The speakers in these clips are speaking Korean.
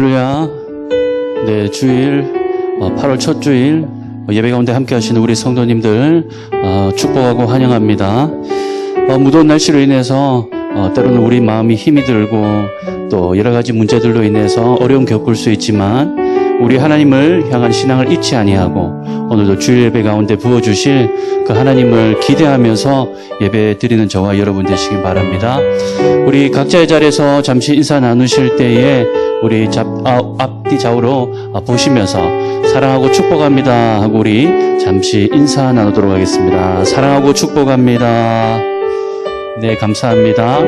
할렐루야. 네, 주일 8월 첫 주일 예배 가운데 함께 하시는 우리 성도님들 축복하고 환영합니다. 무더운 날씨로 인해서 때로는 우리 마음이 힘이 들고 또 여러 가지 문제들로 인해서 어려움 겪을 수 있지만 우리 하나님을 향한 신앙을 잊지 아니하고 오늘도 주일 예배 가운데 부어주실 그 하나님을 기대하면서 예배 드리는 저와 여러분 되시길 바랍니다. 우리 각자의 자리에서 잠시 인사 나누실 때에 우리 앞뒤 좌우로 보시면서 사랑하고 축복합니다 하고 우리 잠시 인사 나누도록 하겠습니다. 사랑하고 축복합니다. 네, 감사합니다.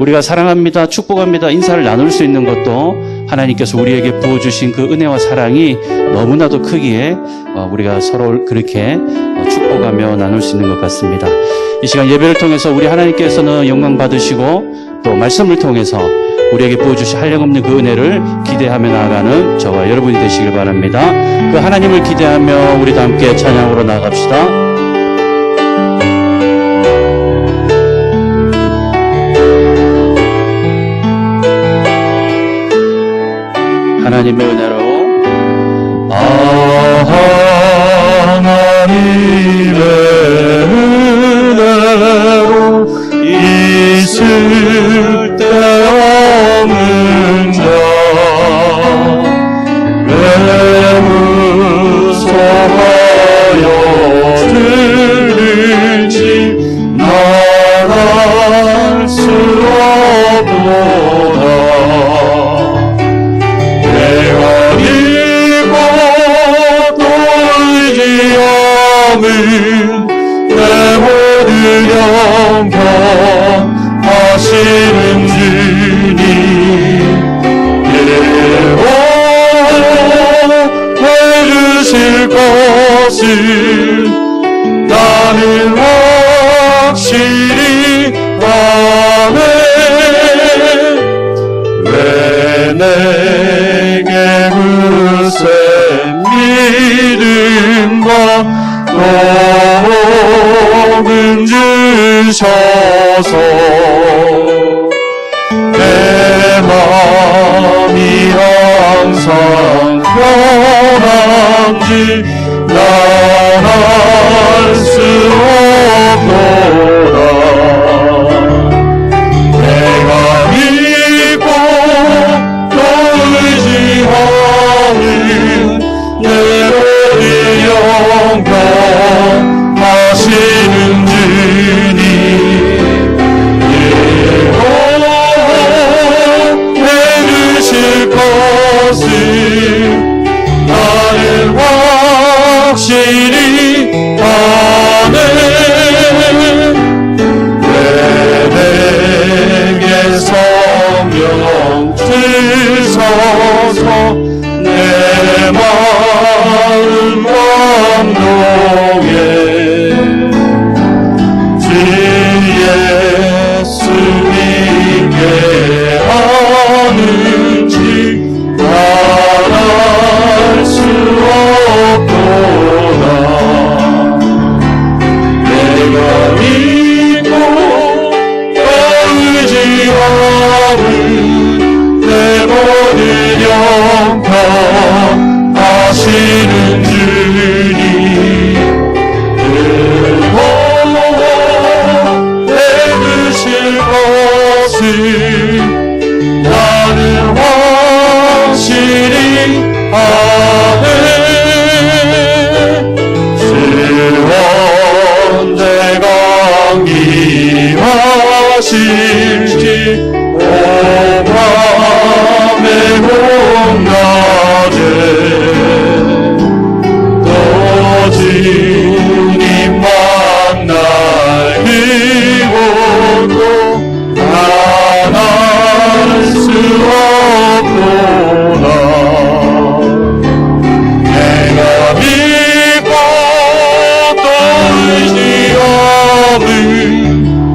우리가 사랑합니다, 축복합니다 인사를 나눌 수 있는 것도 하나님께서 우리에게 부어주신 그 은혜와 사랑이 너무나도 크기에 우리가 서로 그렇게 축복하며 나눌 수 있는 것 같습니다. 이 시간 예배를 통해서 우리 하나님께서는 영광 받으시고 또 말씀을 통해서 우리에게 부어주신 한량없는 그 은혜를 기대하며 나아가는 저와 여러분이 되시길 바랍니다. 그 하나님을 기대하며 우리도 함께 찬양으로 나아갑시다. 하나님의 은혜로 하나님의 은혜로 있을 때 없는 자 왜 무서워하여 들을지 말할 수 없도다. 내 모든 영경 하시는 주님 예언해주실 것을 나는 확실히 아네. 왜 내게 그센 믿음과 복은 주셔서 내 마음이 항상 편한지 말할 수 없도다. 내가 믿고 또 의지하는 내 모든 영광 하시는 주님 예언해주실 것을 나는 확실히 아네. 왜 내게 성령 주셔서 내 마음 감동해 주 예수님께 아는지 말할 수 없도다. 내가 믿고 의지하는 내 모든 영광 하시는 주님 해주실 것을 나는 확실히 아네. 언제 강림하실지 오밤의 봄낮에 또 주님 만날 그곳도 나갈 수 없도다. 내가 믿고 또 의지하는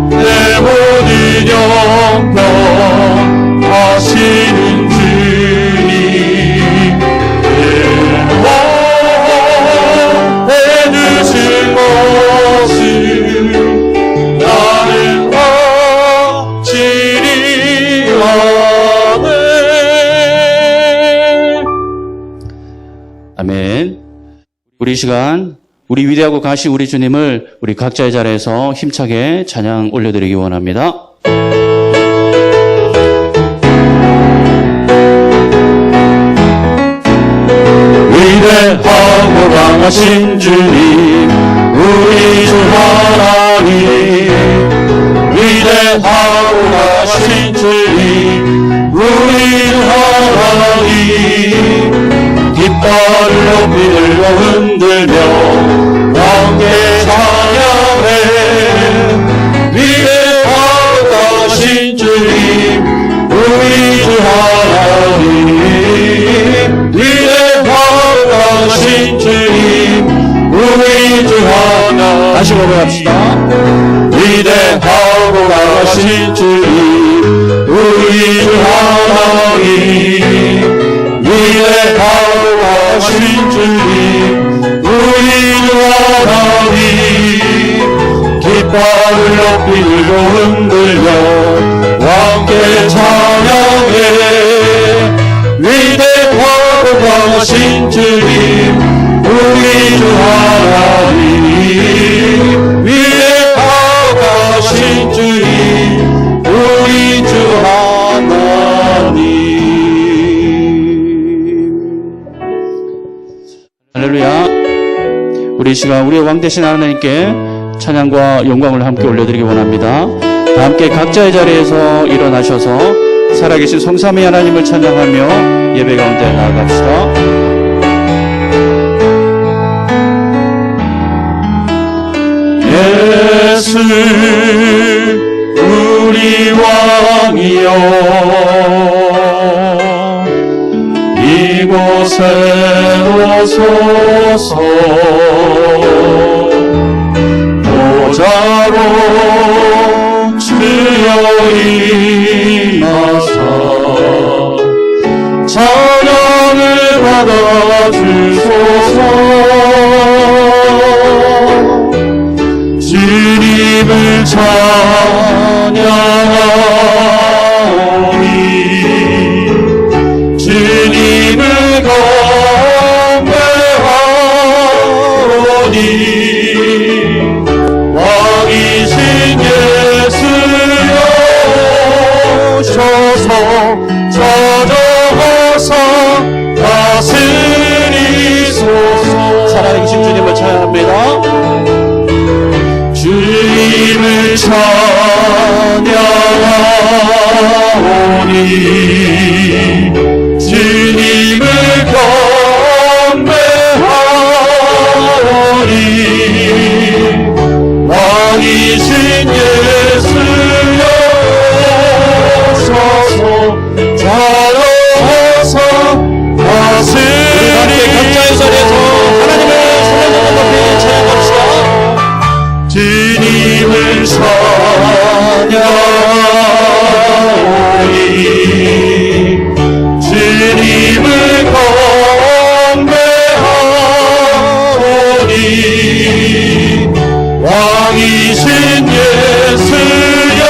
내 모든 영광 하시는 주님 아멘. 우리 시간 우리 위대하고 가신 우리 주님을 우리 각자의 자리에서 힘차게 찬양 올려드리기 원합니다. 위대하고 강하신 주님 우리 주 하나님 위대하고 강하신 주님 우리 주 하나님 깃발을 높이 들고 흔들며 함께 찬양해 위대하고 강하신 주님 우리 주 하나님 위대하신 주님 우리 주 하나 다시 고백합시다. 위대하고 강하신 주님 우리 주 하나님 위대하고 강하신 주님 우리 주 하나님 깃발을 높이 들고 흔들며 함께 찬양해 위대하고 강하신 주님 우리 주 하나님 위대하고 강하신 주님 우리 주 하나님. 할렐루야. 우리 시간 우리의 왕 되신 하나님께 찬양과 영광을 함께 올려드리기 원합니다. 다 함께 각자의 자리에서 일어나셔서 살아계신 성삼위 하나님을 찬양하며 예배 가운데 나아갑시다. 예수 우리 왕이여 이곳에 오소서 보좌로 주여 임하사 찬양을 받아주소서 주님을 찬양하오니 주님을 경배하오니 왕이신 예수여 오셔서 찾아와서 다스리소서. 살아계신 주님을 찬양합니다. 주님을 찬양하오니 주님을 경배하오니 왕이신 예수여 오셔서 찾아와서 다스리소서. 각자의 자리에서 하나님을 찬양하는 높이 찬양합시다. 주님을 찬양하오니 주님을 경배하오니 왕이신 예수여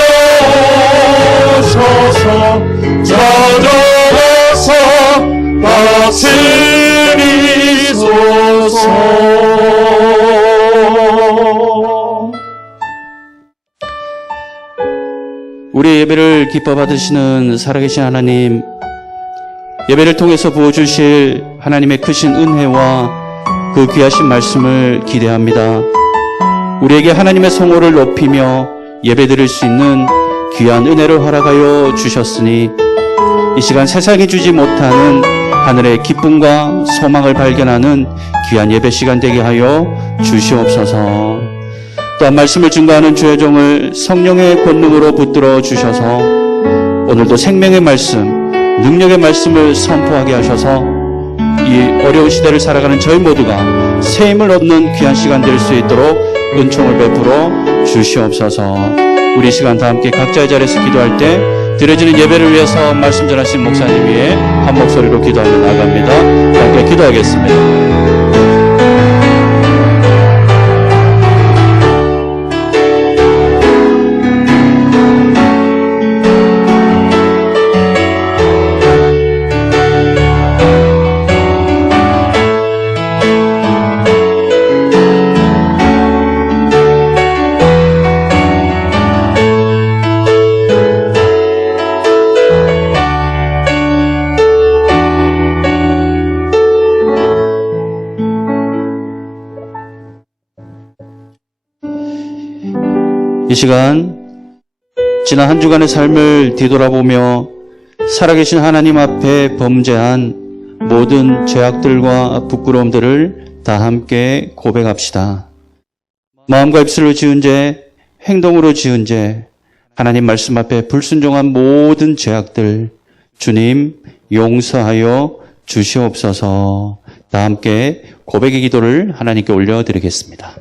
오셔서 찾아와서 다스리소서. 우리의 예배를 기뻐 받으시는 살아계신 하나님, 예배를 통해서 부어주실 하나님의 크신 은혜와 그 귀하신 말씀을 기대합니다. 우리에게 하나님의 성호를 높이며 예배드릴 수 있는 귀한 은혜를 허락하여 주셨으니 이 시간 세상이 주지 못하는 하늘의 기쁨과 소망을 발견하는 귀한 예배 시간 되게 하여 주시옵소서. 또한 말씀을 증거하는 주의 종을 성령의 권능으로 붙들어 주셔서 오늘도 생명의 말씀, 능력의 말씀을 선포하게 하셔서 이 어려운 시대를 살아가는 저희 모두가 새 힘을 얻는 귀한 시간 될 수 있도록 은총을 베풀어 주시옵소서. 우리 시간 다 함께 각자의 자리에서 기도할 때 드려지는 예배를 위해서 말씀 전하신 목사님 위에 한 목소리로 기도하며 나아갑니다. 함께 기도하겠습니다. 이 시간 지난 한 주간의 삶을 뒤돌아보며 살아계신 하나님 앞에 범죄한 모든 죄악들과 부끄러움들을 다 함께 고백합시다. 마음과 입술로 지은 죄, 행동으로 지은 죄, 하나님 말씀 앞에 불순종한 모든 죄악들 주님 용서하여 주시옵소서. 다 함께 고백의 기도를 하나님께 올려드리겠습니다.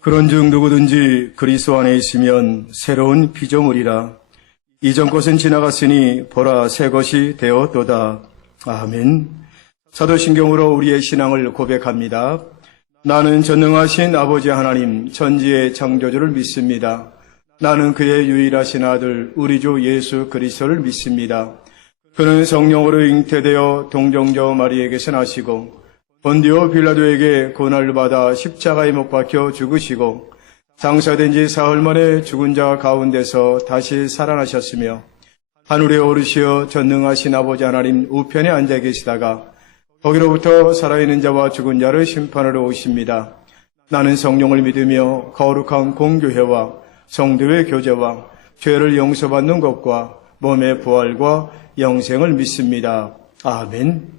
그런즉 누구든지 그리스도 안에 있으면 새로운 피조물이라. 이전 것은 지나갔으니 보라 새 것이 되었도다. 아멘. 사도신경으로 우리의 신앙을 고백합니다. 나는 전능하신 아버지 하나님 천지의 창조주를 믿습니다. 나는 그의 유일하신 아들 우리 주 예수 그리스도를 믿습니다. 그는 성령으로 잉태되어 동정녀 마리에게서 나시고 본디오 빌라도에게 고난을 받아 십자가에 못 박혀 죽으시고 장사된 지 사흘 만에 죽은 자 가운데서 다시 살아나셨으며 하늘에 오르시어 전능하신 아버지 하나님 우편에 앉아 계시다가 거기로부터 살아있는 자와 죽은 자를 심판하러 오십니다. 나는 성령을 믿으며 거룩한 공교회와 성도의 교제와 죄를 용서받는 것과 몸의 부활과 영생을 믿습니다. 아멘.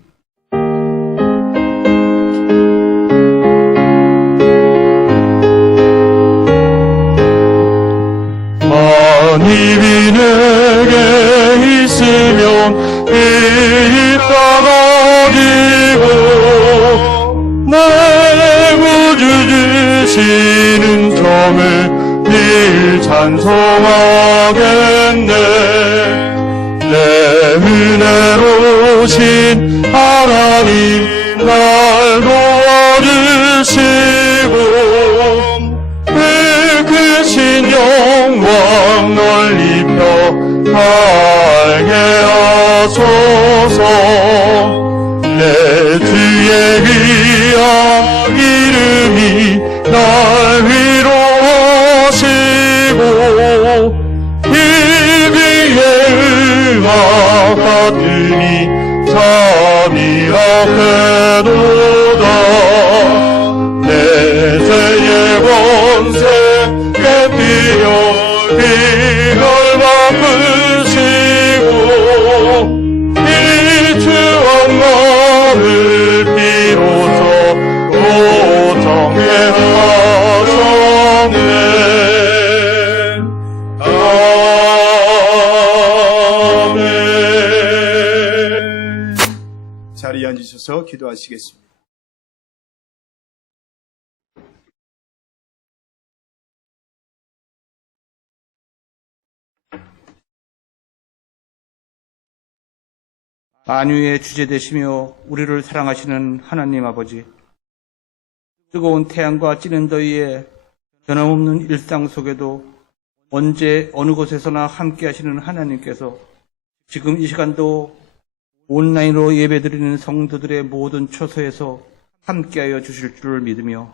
만입이 내게 있으면 이 땅 어디고 내 구주 주시는 점을 늘 찬송하겠네. 내 은혜로우신 하나님 날 도와주시고 크신 영광 널리 펴알게 하소서. 내 주의 귀한 이름이 날 위로하시고 이기에 응하하더니 잠이 앞에도다. 내 죄의 권세 깨뜨려 이걸 바꾸시고 이 추한 나를 비로소 고정해 하셨네. 아멘. 자리에 앉으셔서 기도하시겠습니다. 만유의 주제 되시며 우리를 사랑하시는 하나님 아버지, 뜨거운 태양과 찌는 더위에 변함없는 일상 속에도 언제 어느 곳에서나 함께 하시는 하나님께서 지금 이 시간도 온라인으로 예배드리는 성도들의 모든 처소에서 함께하여 주실 줄을 믿으며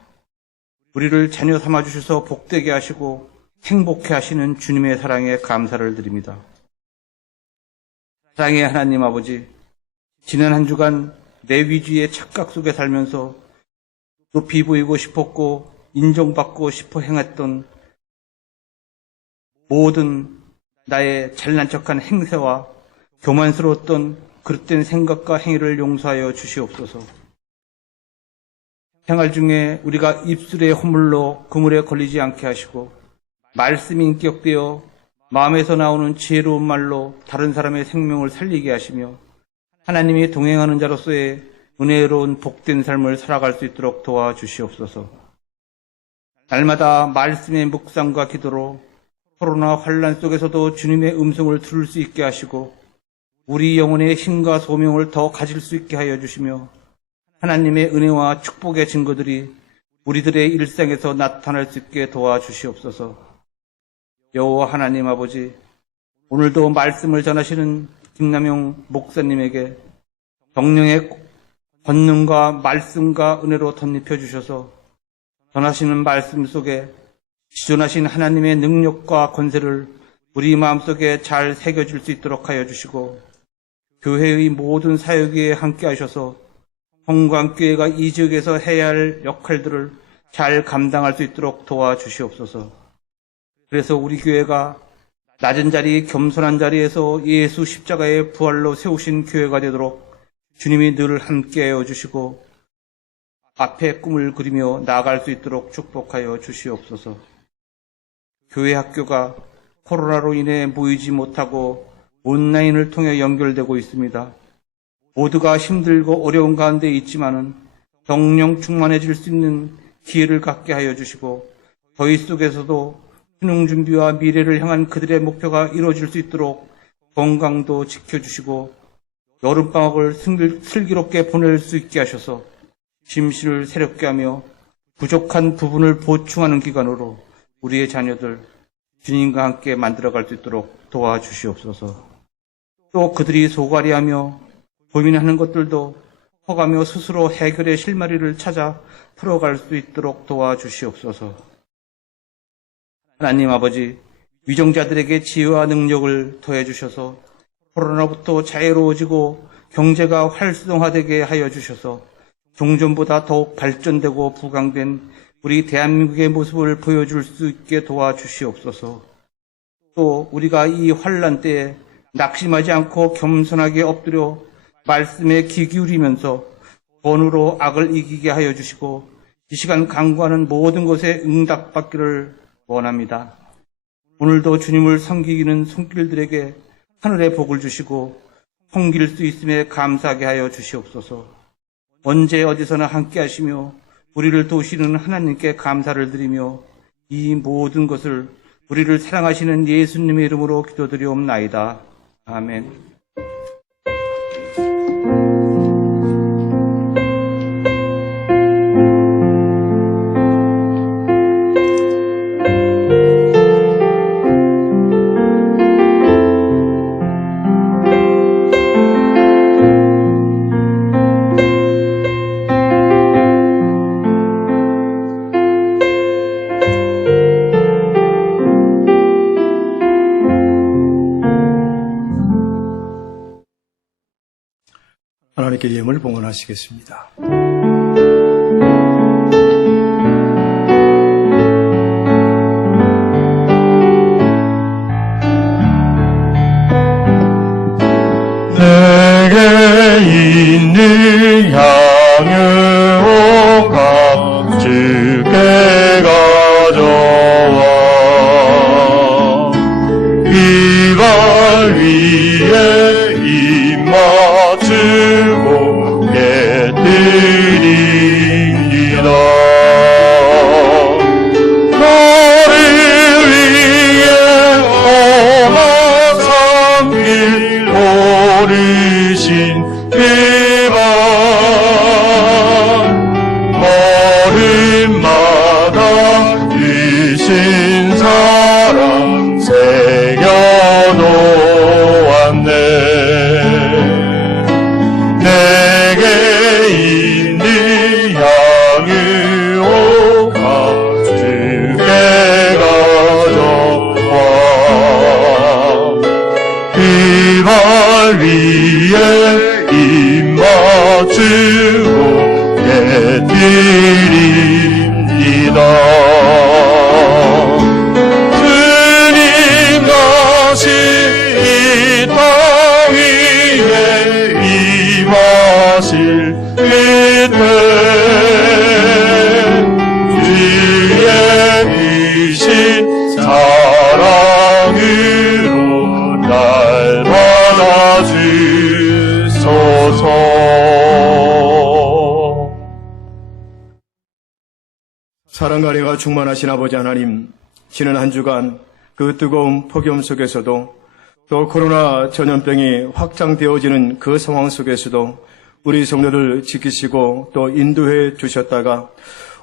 우리를 자녀 삼아 주셔서 복되게 하시고 행복해 하시는 주님의 사랑에 감사를 드립니다. 사랑의 하나님 아버지, 지난 한 주간 내 위주의 착각 속에 살면서 높이 보이고 싶었고 인정받고 싶어 행했던 모든 나의 잘난 척한 행세와 교만스러웠던 그릇된 생각과 행위를 용서하여 주시옵소서. 생활 중에 우리가 입술의 허물로 그물에 걸리지 않게 하시고 말씀이 인격되어 마음에서 나오는 지혜로운 말로 다른 사람의 생명을 살리게 하시며 하나님이 동행하는 자로서의 은혜로운 복된 삶을 살아갈 수 있도록 도와주시옵소서. 날마다 말씀의 묵상과 기도로 코로나 환란 속에서도 주님의 음성을 들을 수 있게 하시고 우리 영혼의 힘과 소명을 더 가질 수 있게 하여 주시며 하나님의 은혜와 축복의 증거들이 우리들의 일상에서 나타날 수 있게 도와주시옵소서. 여호와 하나님 아버지, 오늘도 말씀을 전하시는 김남용 목사님에게 성령의 권능과 말씀과 은혜로 덧입혀 주셔서 전하시는 말씀 속에 지존하신 하나님의 능력과 권세를 우리 마음속에 잘 새겨줄 수 있도록 하여 주시고 교회의 모든 사역에 함께 하셔서 성광교회가 이 지역에서 해야 할 역할들을 잘 감당할 수 있도록 도와주시옵소서. 그래서 우리 교회가 낮은 자리, 겸손한 자리에서 예수 십자가의 부활로 세우신 교회가 되도록 주님이 늘 함께하여 주시고 앞에 꿈을 그리며 나아갈 수 있도록 축복하여 주시옵소서. 교회 학교가 코로나로 인해 모이지 못하고 온라인을 통해 연결되고 있습니다. 모두가 힘들고 어려운 가운데 있지만은 성령 충만해질 수 있는 기회를 갖게 하여 주시고 저희 속에서도 수능 준비와 미래를 향한 그들의 목표가 이루어질 수 있도록 건강도 지켜주시고 여름방학을 슬기롭게 보낼 수 있게 하셔서 심신을 새롭게 하며 부족한 부분을 보충하는 기간으로 우리의 자녀들 주님과 함께 만들어갈 수 있도록 도와주시옵소서. 또 그들이 소갈이하며 고민하는 것들도 커가며 스스로 해결의 실마리를 찾아 풀어갈 수 있도록 도와주시옵소서. 하나님 아버지, 위정자들에게 지혜와 능력을 더해주셔서 코로나부터 자유로워지고 경제가 활성화되게 하여 주셔서 종전보다 더욱 발전되고 부강된 우리 대한민국의 모습을 보여줄 수 있게 도와주시옵소서. 또 우리가 이 환란 때에 낙심하지 않고 겸손하게 엎드려 말씀에 귀 기울이면서 번으로 악을 이기게 하여 주시고 이 시간 간구하는 모든 것에 응답받기를 원합니다. 오늘도 주님을 섬기는 손길들에게 하늘의 복을 주시고 섬길 수 있음에 감사하게 하여 주시옵소서. 언제 어디서나 함께 하시며 우리를 도우시는 하나님께 감사를 드리며 이 모든 것을 우리를 사랑하시는 예수님의 이름으로 기도드리옵나이다. 아멘. 하나님께 예물을 봉헌하시겠습니다. 내게 있는 향유 값 주께 가져와 이발 위에 입 맞추고 깨뜨립니다. 너를 위해 험한 산길 오르신 그만 걸음마다 드신 사랑 새겨놓았네. 내게 있는 향유 오가 주께 가져와 이발 위에 입 맞추고 깨뜨립니다. 주님 다시 이 땅 위에 임하실 그때 주의 크신 사랑으로 날 받아주소서. 사랑과 은혜가 충만하신 아버지 하나님, 지난 한 주간 그 그 뜨거운 폭염 속에서도 또 코로나 전염병이 확장되어지는 그 상황 속에서도 우리 성도들 지키시고 또 인도해 주셨다가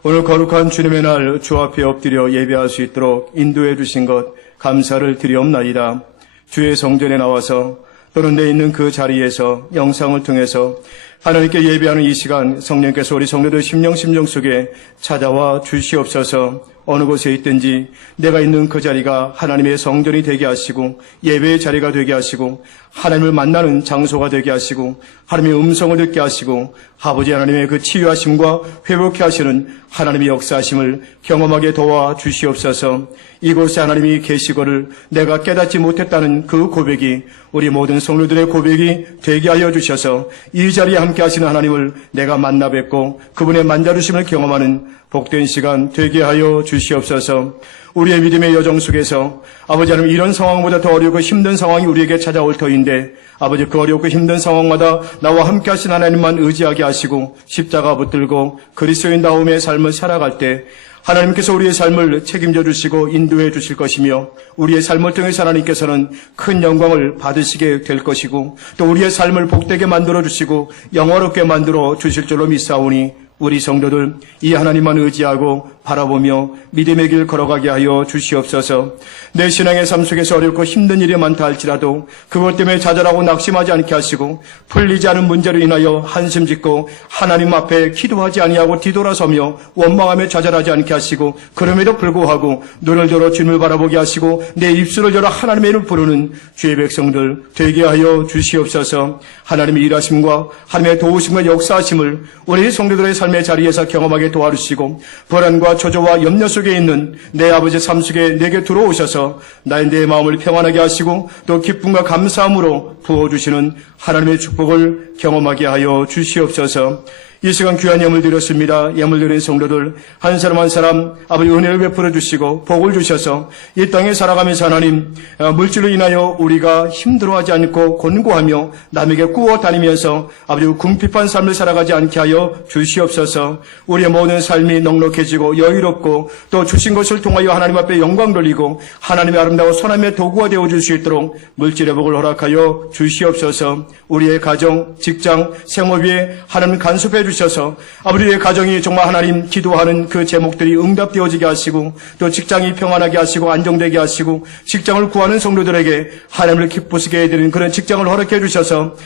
오늘 거룩한 주님의 날 주 앞에 엎드려 예배할 수 있도록 인도해 주신 것 감사를 드리옵나이다. 주의 성전에 나와서 또는 내 있는 그 자리에서 영상을 통해서 하나님께 예배하는 이 시간 성령께서 우리 성도들 심령 속에 찾아와 주시옵소서. 어느 곳에 있든지 내가 있는 그 자리가 하나님의 성전이 되게 하시고 예배의 자리가 되게 하시고 하나님을 만나는 장소가 되게 하시고 하나님의 음성을 듣게 하시고 아버지 하나님의 그 치유하심과 회복케 하시는 하나님의 역사하심을 경험하게 도와 주시옵소서. 이곳에 하나님이 계시거를 내가 깨닫지 못했다는 그 고백이 우리 모든 성도들의 고백이 되게 하여 주셔서 이 자리에 함께 하시는 하나님을 내가 만나 뵙고 그분의 만져주심을 경험하는 복된 시간 되게 하여 주시옵소서. 우리의 믿음의 여정 속에서 아버지 하나님 이런 상황보다 더 어렵고 힘든 상황이 우리에게 찾아올 터인데 아버지 그 어렵고 힘든 상황마다 나와 함께 하신 하나님만 의지하게 하시고 십자가 붙들고 그리스도인다움의 삶을 살아갈 때 하나님께서 우리의 삶을 책임져 주시고 인도해 주실 것이며 우리의 삶을 통해서 하나님께서는 큰 영광을 받으시게 될 것이고 또 우리의 삶을 복되게 만들어 주시고 영화롭게 만들어 주실 줄로 믿사오니 우리 성도들 이 하나님만 의지하고 바라보며 믿음의 길 걸어가게 하여 주시옵소서. 내 신앙의 삶 속에서 어렵고 힘든 일이 많다 할지라도 그것 때문에 좌절하고 낙심하지 않게 하시고 풀리지 않은 문제로 인하여 한심 짓고 하나님 앞에 기도하지 아니하고 뒤돌아서며 원망하며 좌절하지 않게 하시고 그럼에도 불구하고 눈을 들어 주님을 바라보게 하시고 내 입술을 열어 하나님의 이름을 부르는 주의 백성들 되게 하여 주시옵소서. 하나님의 일하심과 하나님의 도우심과 역사하심을 우리 성도들의 삶의 자리에서 경험하게 도와주시고 불안과 초조와 염려 속에 있는 내 아버지 삶 속에 내게 들어오셔서 나의 내 마음을 평안하게 하시고 또 기쁨과 감사함으로 부어주시는 하나님의 축복을 경험하게 하여 주시옵소서. 이 시간 귀한 예물 드렸습니다. 예물 드린 성도들 한 사람 한 사람 아버지 은혜를 베풀어 주시고 복을 주셔서 이 땅에 살아가면서 하나님 물질로 인하여 우리가 힘들어하지 않고 곤고하며 남에게 꾸어 다니면서 아버지 궁핍한 삶을 살아가지 않게 하여 주시옵소서. 우리의 모든 삶이 넉넉해지고 여유롭고 또 주신 것을 통하여 하나님 앞에 영광 돌리고 하나님의 아름다운 선함의 도구가 되어줄 수 있도록 물질의 복을 허락하여 주시옵소서. 우리의 가정, 직장, 생업에 하나님 간섭해 주셔서 아버지의 가정이 정말 하나님 기도하는 그 제목들이 응답되어지게 하시고 또 직장이 평안하게 하시고 안정되게 하시고 직장을 구하는 성도들에게 하나님을 기쁘시게 해드리는 그런 직장을 허락해 주셔서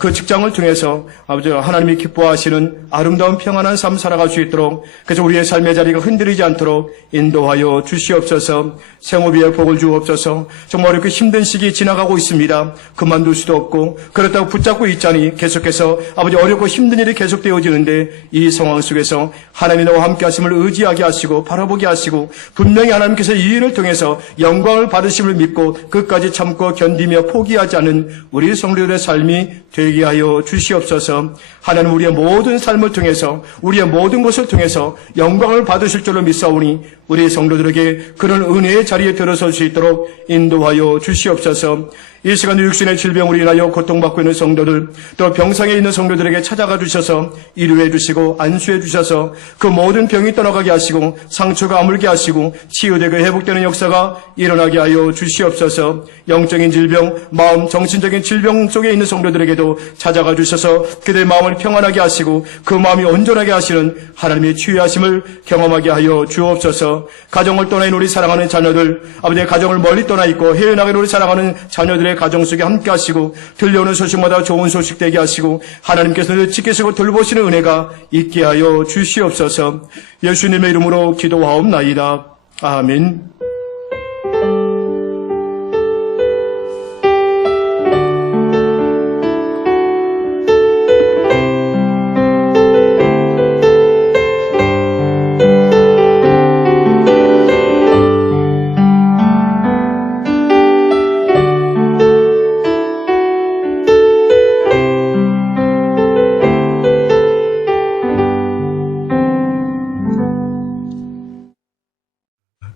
그 직장을 통해서 아버지 하나님이 기뻐하시는 아름다운 평안한 삶 살아갈 수 있도록 그래서 우리의 삶의 자리가 흔들리지 않도록 인도하여 주시옵소서. 생업에 복을 주옵소서. 정말 어렵게 힘든 시기 지나가고 있습니다. 그만둘 수도 없고 그렇다고 붙잡고 있자니 계속해서 아버지 어렵고 힘든 일이 계속되어지는데 이 상황 속에서 하나님이 나와 함께 하심을 의지하게 하시고 바라보게 하시고 분명히 하나님께서 이 일을 통해서 영광을 받으심을 믿고 끝까지 참고 견디며 포기하지 않은 우리 성도들의 삶이 되게 하여 주시옵소서. 하나님 우리의 모든 삶을 통해서 우리의 모든 것을 통해서 영광을 받으실 줄로 믿사오니 우리 성도들에게 그런 은혜의 자리에 들어설 수 있도록 인도하여 주시옵소서. 이 시간에 육신의 질병으로 인하여 고통받고 있는 성도들 또 병상에 있는 성도들에게 찾아가 주셔서 이루해 주시고 안수해 주셔서 그 모든 병이 떠나가게 하시고 상처가 아물게 하시고 치유되고 회복되는 역사가 일어나게 하여 주시옵소서. 영적인 질병, 마음, 정신적인 질병 속에 있는 성도들에게도 찾아가 주셔서 그들의 마음을 평안하게 하시고 그 마음이 온전하게 하시는 하나님의 치유하심을 경험하게 하여 주옵소서. 가정을 떠나 있는 우리 사랑하는 자녀들 아버지의 가정을 멀리 떠나 있고 해외 나가는 우리 사랑하는 자녀들의 가정 속에 함께 하시고 들려오는 소식마다 좋은 소식 되게 하시고 하나님께서 지키시고 돌보시는 은혜가 있게 하여 주시옵소서. 예수님의 이름으로 기도하옵나이다. 아멘.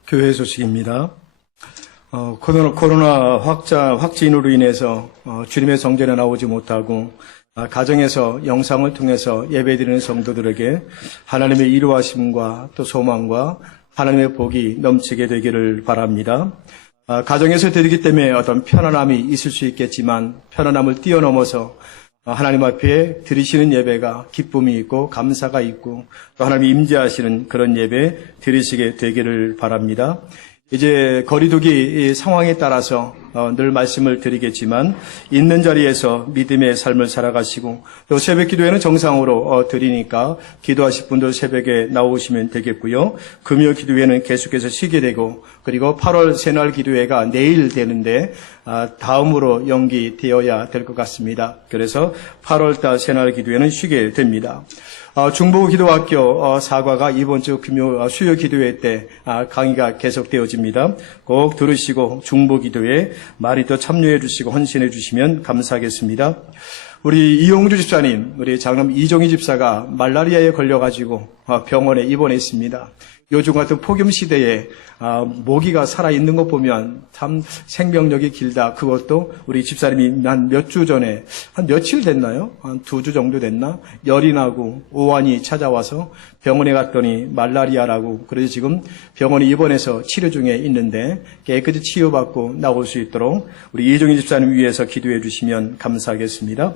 교회 소식입니다. 코로나 확진으로 인해서 주님의 성전에 나오지 못하고 가정에서 영상을 통해서 예배드리는 성도들에게 하나님의 이루하심과 또 소망과 하나님의 복이 넘치게 되기를 바랍니다. 가정에서 드리기 때문에 어떤 편안함이 있을 수 있겠지만 편안함을 뛰어넘어서 하나님 앞에 드리시는 예배가 기쁨이 있고 감사가 있고 또 하나님이 임재하시는 그런 예배 드리시게 되기를 바랍니다. 이제 거리두기 상황에 따라서 늘 말씀을 드리겠지만 있는 자리에서 믿음의 삶을 살아가시고 또 새벽 기도회는 정상으로 드리니까 기도하실 분들 새벽에 나오시면 되겠고요. 금요 기도회는 계속해서 쉬게 되고 그리고 8월 새날 기도회가 내일 되는데 다음으로 연기되어야 될 것 같습니다. 그래서 8월달 새날 기도회는 쉬게 됩니다. 중보기도학교 사과가 이번 주 금요 수요 기도회 때 강의가 계속되어집니다. 꼭 들으시고 중보기도에 많이 더 참여해 주시고 헌신해 주시면 감사하겠습니다. 우리 이용주 집사님, 우리 장남 이종희 집사가 말라리아에 걸려가지고 병원에 입원했습니다. 요즘 같은 폭염 시대에 모기가 살아있는 것 보면 참 생명력이 길다. 그것도 우리 집사님이 한 몇 주 전에, 한 며칠 됐나요? 한 2주 정도 됐나? 열이 나고 오한이 찾아와서 병원에 갔더니 말라리아라고. 그래서 지금 병원에 입원해서 치료 중에 있는데 깨끗이 치유받고 나올 수 있도록 우리 이종희 집사님 위해서 기도해 주시면 감사하겠습니다.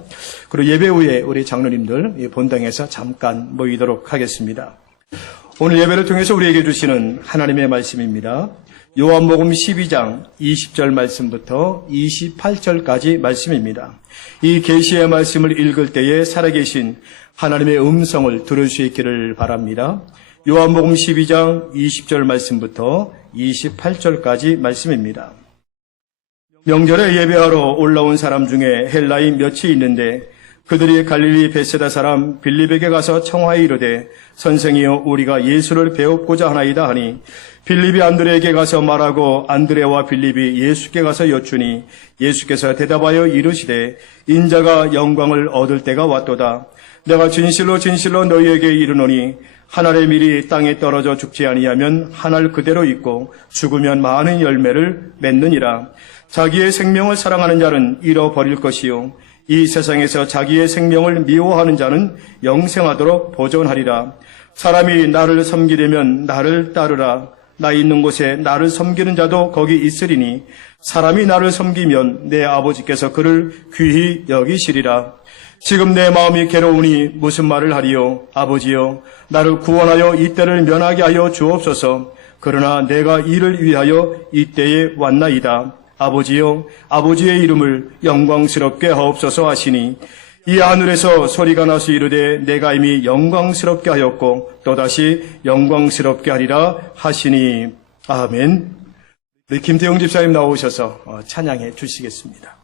그리고 예배 후에 우리 장로님들 본당에서 잠깐 모이도록 하겠습니다. 오늘 예배를 통해서 우리에게 주시는 하나님의 말씀입니다. 요한복음 12장 20절 말씀부터 28절까지 말씀입니다. 이 계시의 말씀을 읽을 때에 살아계신 하나님의 음성을 들을 수 있기를 바랍니다. 요한복음 12장 20절 말씀부터 28절까지 말씀입니다. 명절에 예배하러 올라온 사람 중에 헬라인 몇이 있는데 그들이 갈릴리 베세다 사람 빌립에게 가서 청하에 이르되 선생이여 우리가 예수를 배웁고자 하나이다 하니 빌립이 안드레에게 가서 말하고 안드레와 빌립이 예수께 가서 여쭈니 예수께서 대답하여 이르시되 인자가 영광을 얻을 때가 왔도다. 내가 진실로 진실로 너희에게 이르노니 한 알의 밀이 땅에 떨어져 죽지 아니하면 한 알 그대로 있고 죽으면 많은 열매를 맺느니라. 자기의 생명을 사랑하는 자는 잃어버릴 것이요 이 세상에서 자기의 생명을 미워하는 자는 영생하도록 보존하리라. 사람이 나를 섬기려면 나를 따르라. 나 있는 곳에 나를 섬기는 자도 거기 있으리니 사람이 나를 섬기면 내 아버지께서 그를 귀히 여기시리라. 지금 내 마음이 괴로우니 무슨 말을 하리요? 아버지여 나를 구원하여 이때를 면하게 하여 주옵소서. 그러나 내가 이를 위하여 이때에 왔나이다. 아버지여 아버지의 이름을 영광스럽게 하옵소서 하시니 이 하늘에서 소리가 나서 이르되 내가 이미 영광스럽게 하였고 또다시 영광스럽게 하리라 하시니 아멘. 우리 김태용 집사님 나오셔서 찬양해 주시겠습니다.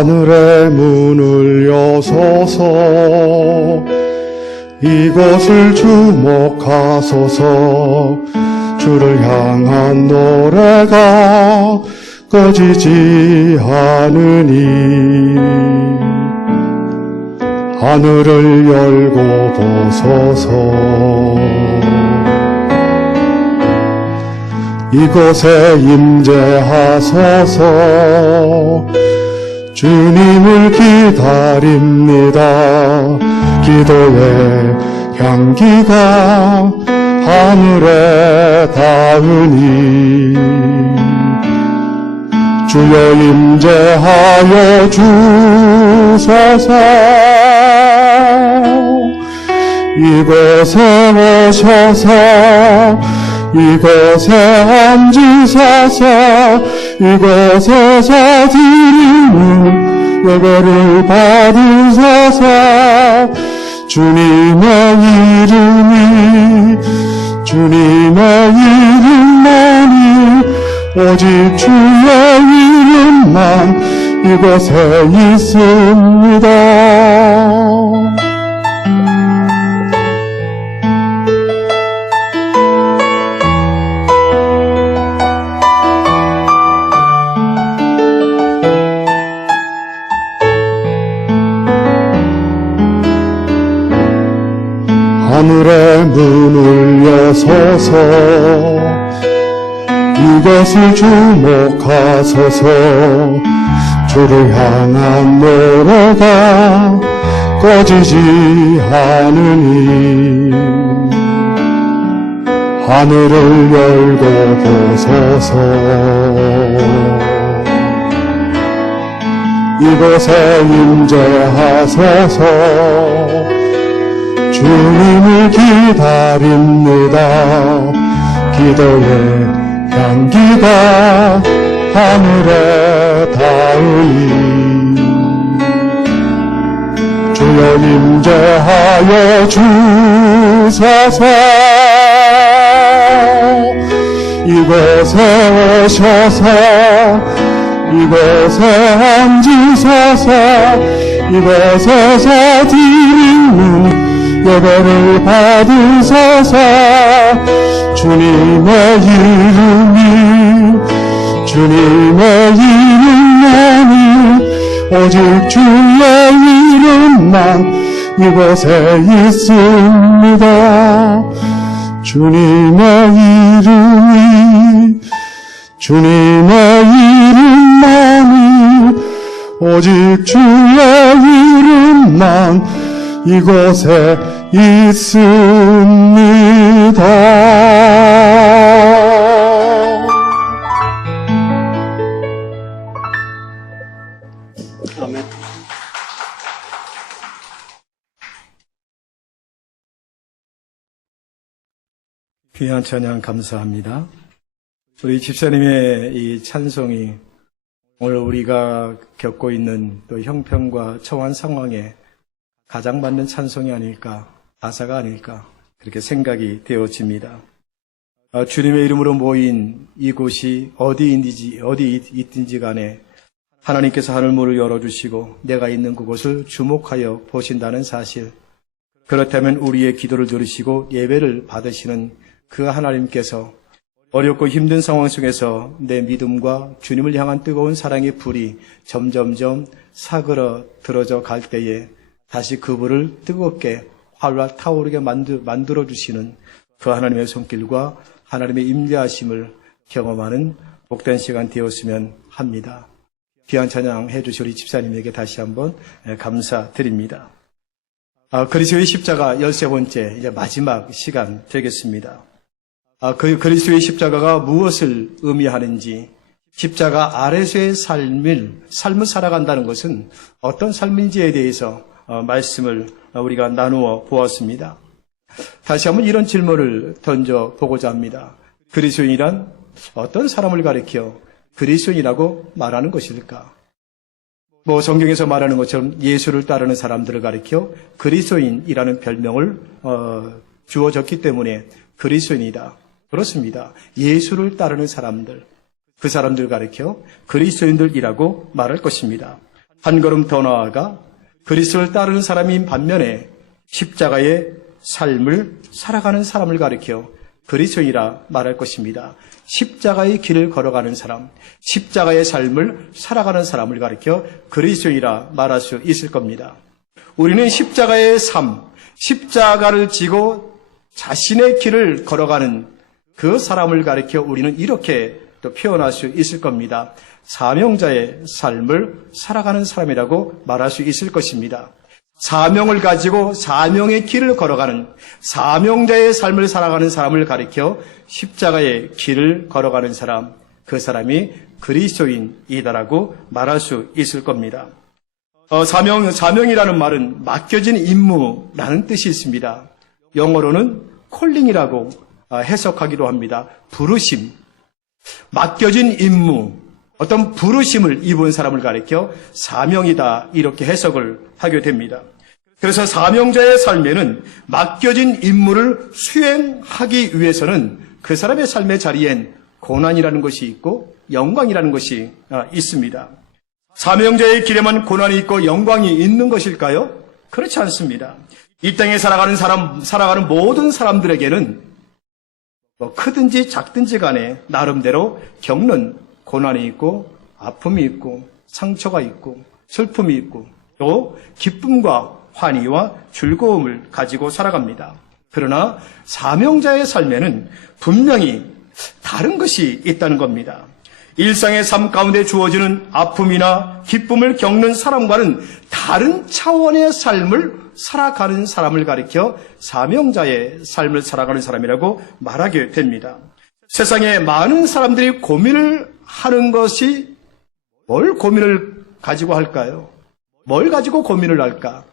하늘의 문을 여소서 이곳을 주목하소서 주를 향한 노래가 꺼지지 않으니 하늘을 열고 보소서 이곳에 임재하소서 주님을 기다립니다. 기도의 향기가 하늘에 닿으니 주여 임재하여 주소서 이곳에 오셔서 이곳에 앉으소서 이곳에서 드리는 예배를 받으소서 주님의 이름이 주님의 이름만이 오직 주의 이름만 이곳에 있습니다. 하늘의 문을 여서서 이것을 주목하소서. 주를 향한 노래가 꺼지지 않으니 하늘을 열고 보소서. 이곳에 임재하소서. 주님을 기다립니다. 기도의 향기가 하늘에 닿으니 주여 임재하여 주소서. 이곳에 오셔서 이곳에 앉으소서. 이곳에서 드리는 예배를 받으소서. 주님의 이름만이 오직 주의 이름만 이곳에 있습니다. 주님의 이름만이 오직 주의 이름만 이곳에 있습니다. 아멘. 귀한 찬양 감사합니다. 우리 집사님의 이 찬송이 오늘 우리가 겪고 있는 또 형편과 처한 상황에 가장 맞는 찬송이 아닐까, 가사가 아닐까 그렇게 생각이 되어집니다. 주님의 이름으로 모인 이곳이 어디 있든지 간에 하나님께서 하늘문을 열어주시고 내가 있는 그곳을 주목하여 보신다는 사실, 그렇다면 우리의 기도를 들으시고 예배를 받으시는 그 하나님께서 어렵고 힘든 상황 속에서 내 믿음과 주님을 향한 뜨거운 사랑의 불이 점점점 사그러들어져 갈 때에 다시 그 불을 뜨겁게 활활 타오르게 만들어주시는 그 하나님의 손길과 하나님의 임재하심을 경험하는 복된 시간 되었으면 합니다. 귀한 찬양 해주신 우리 집사님에게 다시 한번 감사드립니다. 그리스도의 십자가 13번째 이제 마지막 시간 되겠습니다. 그 그리스도의 십자가가 무엇을 의미하는지, 십자가 아래서의 삶을 살아간다는 것은 어떤 삶인지에 대해서 말씀을 우리가 나누어 보았습니다. 다시 한번 이런 질문을 던져보고자 합니다. 그리스도인이란 어떤 사람을 가리켜 그리스도인이라고 말하는 것일까? 성경에서 말하는 것처럼 예수를 따르는 사람들을 가리켜 그리스도인이라는 별명을 주어졌기 때문에 그리스도인이다. 그렇습니다. 예수를 따르는 사람들, 그 사람들 가리켜 그리스도인들이라고 말할 것입니다. 한 걸음 더 나아가 그리스도를 따르는 사람인 반면에 십자가의 삶을 살아가는 사람을 가리켜 그리스도인이라 말할 것입니다. 십자가의 길을 걸어가는 사람, 십자가의 삶을 살아가는 사람을 가리켜 그리스도인이라 말할 수 있을 겁니다. 우리는 십자가의 삶, 십자가를 지고 자신의 길을 걸어가는 그 사람을 가리켜 우리는 이렇게 또 표현할 수 있을 겁니다. 사명자의 삶을 살아가는 사람이라고 말할 수 있을 것입니다. 사명을 가지고 사명의 길을 걸어가는 사명자의 삶을 살아가는 사람을 가리켜 십자가의 길을 걸어가는 사람, 그 사람이 그리스도인이다라고 말할 수 있을 겁니다. 사명이라는 말은 맡겨진 임무라는 뜻이 있습니다. 영어로는 콜링이라고 해석하기도 합니다. 부르심, 맡겨진 임무, 어떤 부르심을 입은 사람을 가리켜 사명이다 이렇게 해석을 하게 됩니다. 그래서 사명자의 삶에는 맡겨진 임무를 수행하기 위해서는 그 사람의 삶의 자리엔 고난이라는 것이 있고 영광이라는 것이 있습니다. 사명자의 길에만 고난이 있고 영광이 있는 것일까요? 그렇지 않습니다. 이 땅에 살아가는 모든 사람들에게는 크든지 작든지 간에 나름대로 겪는 고난이 있고 아픔이 있고 상처가 있고 슬픔이 있고 또 기쁨과 환희와 즐거움을 가지고 살아갑니다. 그러나 사명자의 삶에는 분명히 다른 것이 있다는 겁니다. 일상의 삶 가운데 주어지는 아픔이나 기쁨을 겪는 사람과는 다른 차원의 삶을 살아가는 사람을 가리켜 사명자의 삶을 살아가는 사람이라고 말하게 됩니다. 세상에 많은 사람들이 고민을 하는 것이 뭘 고민을 가지고 할까요? 뭘 가지고 고민을 할까?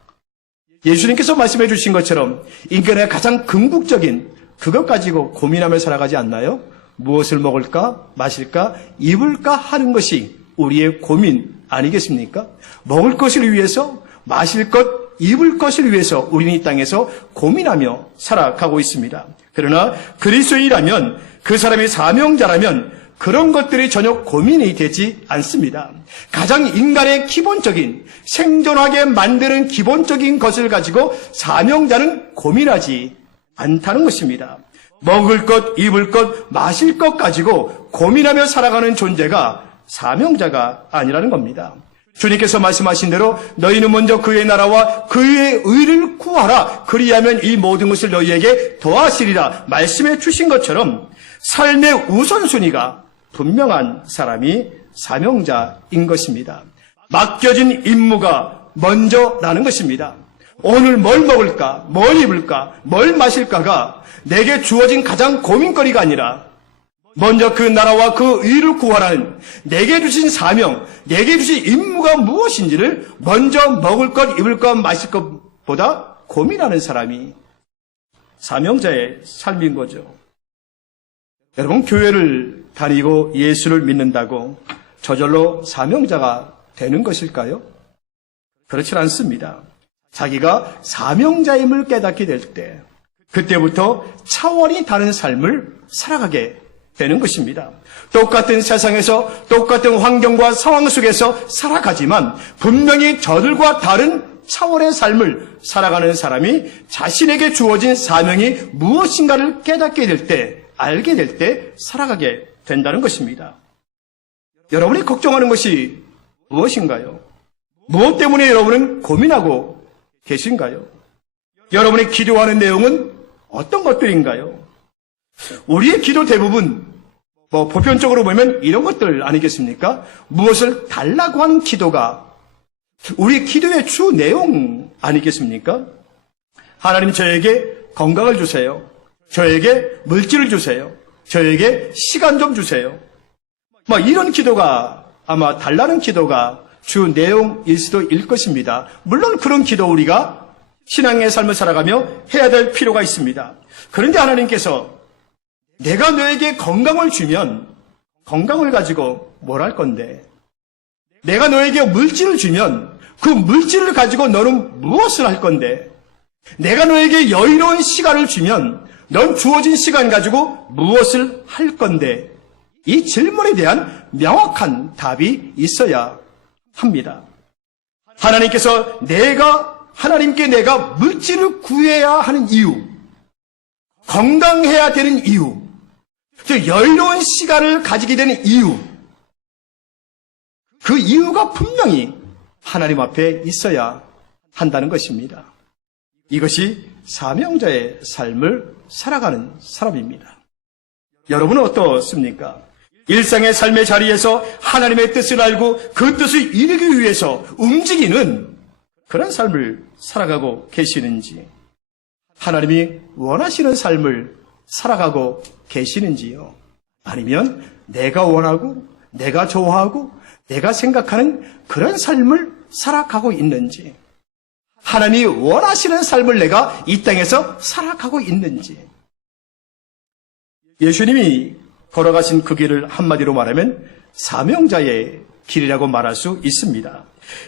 예수님께서 말씀해 주신 것처럼 인간의 가장 궁극적인 그것 가지고 고민하며 살아가지 않나요? 무엇을 먹을까, 마실까, 입을까 하는 것이 우리의 고민 아니겠습니까? 먹을 것을 위해서, 마실 것, 입을 것을 위해서 우리는 이 땅에서 고민하며 살아가고 있습니다. 그러나 그리스도인이라면, 그 사람이 사명자라면 그런 것들이 전혀 고민이 되지 않습니다. 가장 인간의 기본적인, 생존하게 만드는 기본적인 것을 가지고 사명자는 고민하지 않다는 것입니다. 먹을 것, 입을 것, 마실 것 가지고 고민하며 살아가는 존재가 사명자가 아니라는 겁니다. 주님께서 말씀하신 대로 너희는 먼저 그의 나라와 그의 의를 구하라. 그리하면 이 모든 것을 너희에게 더하시리라. 말씀해 주신 것처럼 삶의 우선순위가 분명한 사람이 사명자인 것입니다. 맡겨진 임무가 먼저라는 것입니다. 오늘 뭘 먹을까, 뭘 입을까, 뭘 마실까가 내게 주어진 가장 고민거리가 아니라 먼저 그 나라와 그 의를 구하라는 내게 주신 사명, 내게 주신 임무가 무엇인지를 먼저 먹을 것, 입을 것, 마실 것보다 고민하는 사람이 사명자의 삶인 거죠. 여러분, 교회를 다니고 예수를 믿는다고 저절로 사명자가 되는 것일까요? 그렇지 않습니다. 자기가 사명자임을 깨닫게 될 때 그때부터 차원이 다른 삶을 살아가게 되는 것입니다. 똑같은 세상에서 똑같은 환경과 상황 속에서 살아가지만 분명히 저들과 다른 차원의 삶을 살아가는 사람이 자신에게 주어진 사명이 무엇인가를 깨닫게 될 때, 알게 될 때 살아가게 된다는 것입니다. 여러분이 걱정하는 것이 무엇인가요? 무엇 때문에 여러분은 고민하고 계신가요? 여러분이 기도하는 내용은 어떤 것들인가요? 우리의 기도 대부분 보편적으로 보면 이런 것들 아니겠습니까? 무엇을 달라고 하는 기도가 우리 기도의 주 내용 아니겠습니까? 하나님 저에게 건강을 주세요. 저에게 물질을 주세요. 저에게 시간 좀 주세요. 이런 기도가 아마 달라는 기도가 주 내용일 수도 일 것입니다. 물론 그런 기도 우리가 신앙의 삶을 살아가며 해야 될 필요가 있습니다. 그런데 하나님께서 내가 너에게 건강을 주면 건강을 가지고 뭘 할 건데, 내가 너에게 물질을 주면 그 물질을 가지고 너는 무엇을 할 건데, 내가 너에게 여유로운 시간을 주면 넌 주어진 시간 가지고 무엇을 할 건데, 이 질문에 대한 명확한 답이 있어야 합니다. 하나님께서 하나님께 내가 물질을 구해야 하는 이유, 건강해야 되는 이유, 즉 여유로운 시간을 가지게 되는 이유, 그 이유가 분명히 하나님 앞에 있어야 한다는 것입니다. 이것이 사명자의 삶을 살아가는 사람입니다. 여러분은 어떻습니까? 일상의 삶의 자리에서 하나님의 뜻을 알고 그 뜻을 이루기 위해서 움직이는 그런 삶을 살아가고 계시는지, 하나님이 원하시는 삶을 살아가고 계시는지요? 아니면 내가 원하고 내가 좋아하고 내가 생각하는 그런 삶을 살아가고 있는지, 하나님이 원하시는 삶을 내가 이 땅에서 살아가고 있는지. 예수님이 걸어가신 그 길을 한마디로 말하면 사명자의 길이라고 말할 수 있습니다.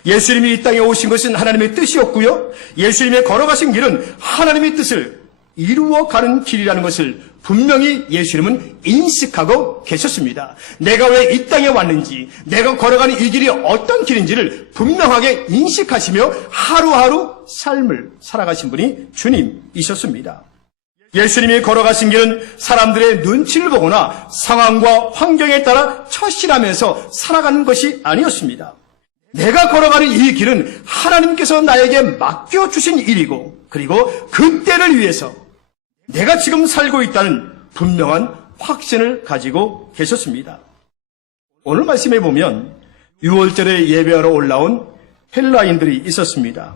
예수님이 이 땅에 오신 것은 하나님의 뜻이었고요. 예수님의 걸어가신 길은 하나님의 뜻을 이루어가는 길이라는 것을 분명히 예수님은 인식하고 계셨습니다. 내가 왜 이 땅에 왔는지, 내가 걸어가는 이 길이 어떤 길인지를 분명하게 인식하시며 하루하루 삶을 살아가신 분이 주님이셨습니다. 예수님이 걸어가신 길은 사람들의 눈치를 보거나 상황과 환경에 따라 처신하면서 살아가는 것이 아니었습니다. 내가 걸어가는 이 길은 하나님께서 나에게 맡겨주신 일이고, 그리고 그 때를 위해서 내가 지금 살고 있다는 분명한 확신을 가지고 계셨습니다. 오늘 말씀에 보면 6월절에 예배하러 올라온 헬라인들이 있었습니다.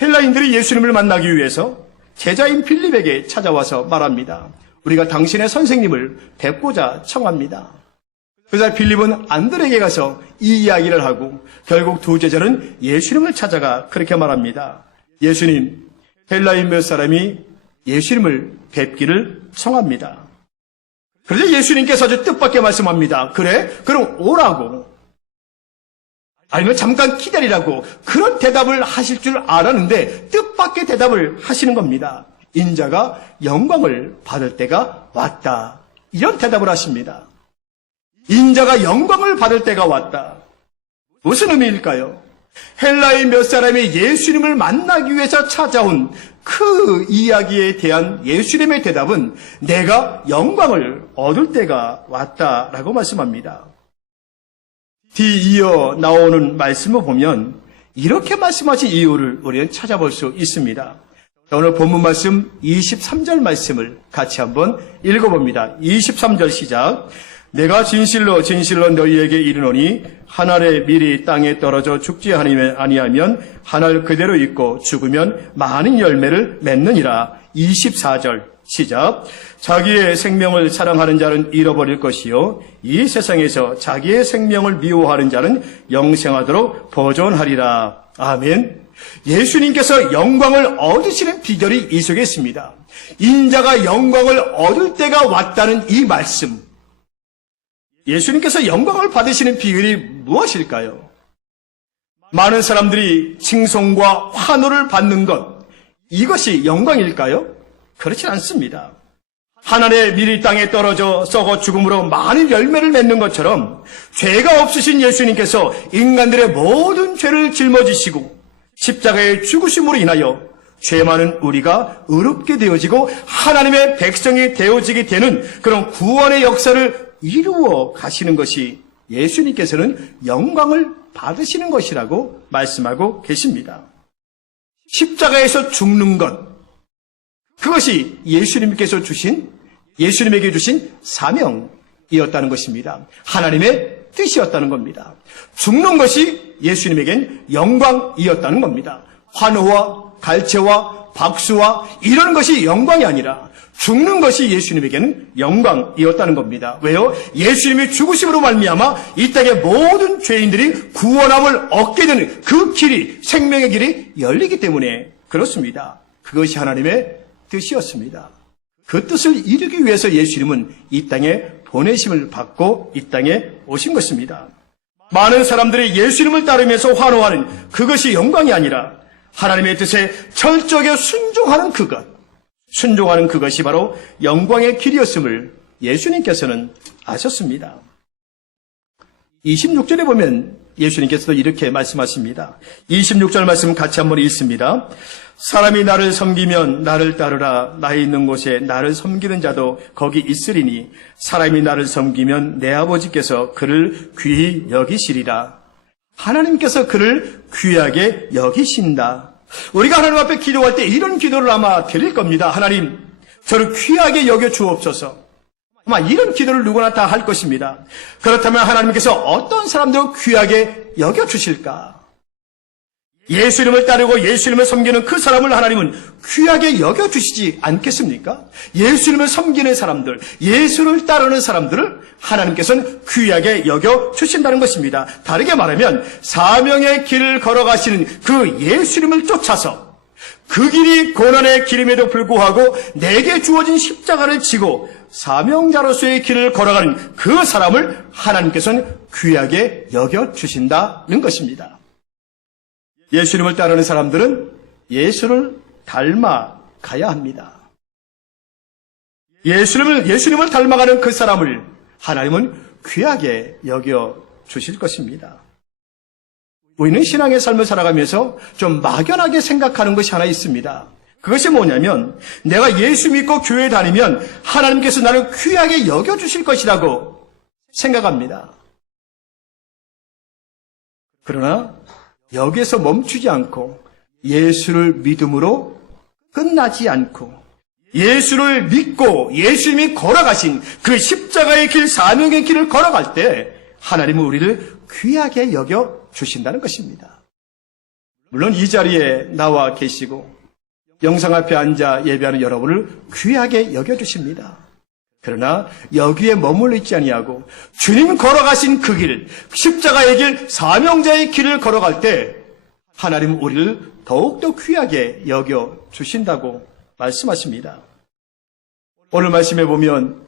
헬라인들이 예수님을 만나기 위해서 제자인 빌립에게 찾아와서 말합니다. 우리가 당신의 선생님을 뵙고자 청합니다. 그래서 빌립은 안드레에게 가서 이 이야기를 하고 결국 두 제자는 예수님을 찾아가 그렇게 말합니다. 예수님, 헬라인 몇 사람이 예수님을 뵙기를 청합니다. 그래서 예수님께서 아주 뜻밖의 말씀합니다. 그래? 그럼 오라고. 아니면 잠깐 기다리라고. 그런 대답을 하실 줄 알았는데 뜻밖의 대답을 하시는 겁니다. 인자가 영광을 받을 때가 왔다. 이런 대답을 하십니다. 인자가 영광을 받을 때가 왔다. 무슨 의미일까요? 헬라의 몇 사람이 예수님을 만나기 위해서 찾아온 그 이야기에 대한 예수님의 대답은 내가 영광을 얻을 때가 왔다라고 말씀합니다. 뒤이어 나오는 말씀을 보면 이렇게 말씀하신 이유를 우리는 찾아볼 수 있습니다. 오늘 본문 말씀 23절 말씀을 같이 한번 읽어봅니다. 23절 시작. 내가 진실로 진실로 너희에게 이르노니 한 알의 밀이 땅에 떨어져 죽지 아니하면 한 알 그대로 있고 죽으면 많은 열매를 맺느니라. 24절 시작. 자기의 생명을 사랑하는 자는 잃어버릴 것이요 이 세상에서 자기의 생명을 미워하는 자는 영생하도록 보존하리라. 아멘. 예수님께서 영광을 얻으시는 비결이 이 속에 있습니다. 인자가 영광을 얻을 때가 왔다는 이 말씀. 예수님께서 영광을 받으시는 비결이 무엇일까요? 많은 사람들이 칭송과 환호를 받는 것, 이것이 영광일까요? 그렇지 않습니다. 하늘의 밀이 땅에 떨어져 썩어 죽음으로 많은 열매를 맺는 것처럼 죄가 없으신 예수님께서 인간들의 모든 죄를 짊어지시고 십자가의 죽으심으로 인하여 죄 많은 우리가 의롭게 되어지고 하나님의 백성이 되어지게 되는 그런 구원의 역사를 이루어 가시는 것이 예수님께서는 영광을 받으시는 것이라고 말씀하고 계십니다. 십자가에서 죽는 것, 그것이 예수님에게 주신 사명이었다는 것입니다. 하나님의 뜻이었다는 겁니다. 죽는 것이 예수님에겐 영광이었다는 겁니다. 환호와 갈채와 박수와 이런 것이 영광이 아니라 죽는 것이 예수님에게는 영광이었다는 겁니다. 왜요? 예수님이 죽으심으로 말미암아 이 땅의 모든 죄인들이 구원함을 얻게 되는 그 길이, 생명의 길이 열리기 때문에 그렇습니다. 그것이 하나님의 뜻이었습니다. 그 뜻을 이루기 위해서 예수님은 이 땅에 보내심을 받고 이 땅에 오신 것입니다. 많은 사람들이 예수님을 따르면서 환호하는 그것이 영광이 아니라 하나님의 뜻에 철저하게 순종하는 그것이 바로 영광의 길이었음을 예수님께서는 아셨습니다. 26절에 보면 예수님께서도 이렇게 말씀하십니다. 26절 말씀 같이 한번 읽습니다. 사람이 나를 섬기면 나를 따르라. 나의 있는 곳에 나를 섬기는 자도 거기 있으리니 사람이 나를 섬기면 내 아버지께서 그를 귀히 여기시리라. 하나님께서 그를 귀하게 여기신다. 우리가 하나님 앞에 기도할 때 이런 기도를 아마 드릴 겁니다. 하나님, 저를 귀하게 여겨 주옵소서. 아마 이런 기도를 누구나 다 할 것입니다. 그렇다면 하나님께서 어떤 사람도 귀하게 여겨 주실까? 예수님을 따르고 예수님을 섬기는 그 사람을 하나님은 귀하게 여겨 주시지 않겠습니까? 예수님을 섬기는 사람들, 예수를 따르는 사람들을 하나님께서는 귀하게 여겨 주신다는 것입니다. 다르게 말하면 사명의 길을 걸어가시는 그 예수님을 쫓아서 그 길이 고난의 길임에도 불구하고 내게 주어진 십자가를 지고 사명자로서의 길을 걸어가는 그 사람을 하나님께서는 귀하게 여겨주신다는 것입니다. 예수님을 따르는 사람들은 예수를 닮아가야 합니다. 예수님을 닮아가는 그 사람을 하나님은 귀하게 여겨주실 것입니다. 우리는 신앙의 삶을 살아가면서 좀 막연하게 생각하는 것이 하나 있습니다. 그것이 뭐냐면 내가 예수 믿고 교회에 다니면 하나님께서 나를 귀하게 여겨주실 것이라고 생각합니다. 그러나 여기에서 멈추지 않고 예수를 믿음으로 끝나지 않고 예수를 믿고 예수님이 걸어가신 그 십자가의 길, 사명의 길을 걸어갈 때 하나님은 우리를 귀하게 여겨주신다는 것입니다. 물론 이 자리에 나와 계시고 영상 앞에 앉아 예배하는 여러분을 귀하게 여겨주십니다. 그러나 여기에 머물러 있지 아니하고 주님 걸어가신 그 길, 십자가의 길, 사명자의 길을 걸어갈 때 하나님은 우리를 더욱더 귀하게 여겨주신다고 말씀하십니다. 오늘 말씀해 보면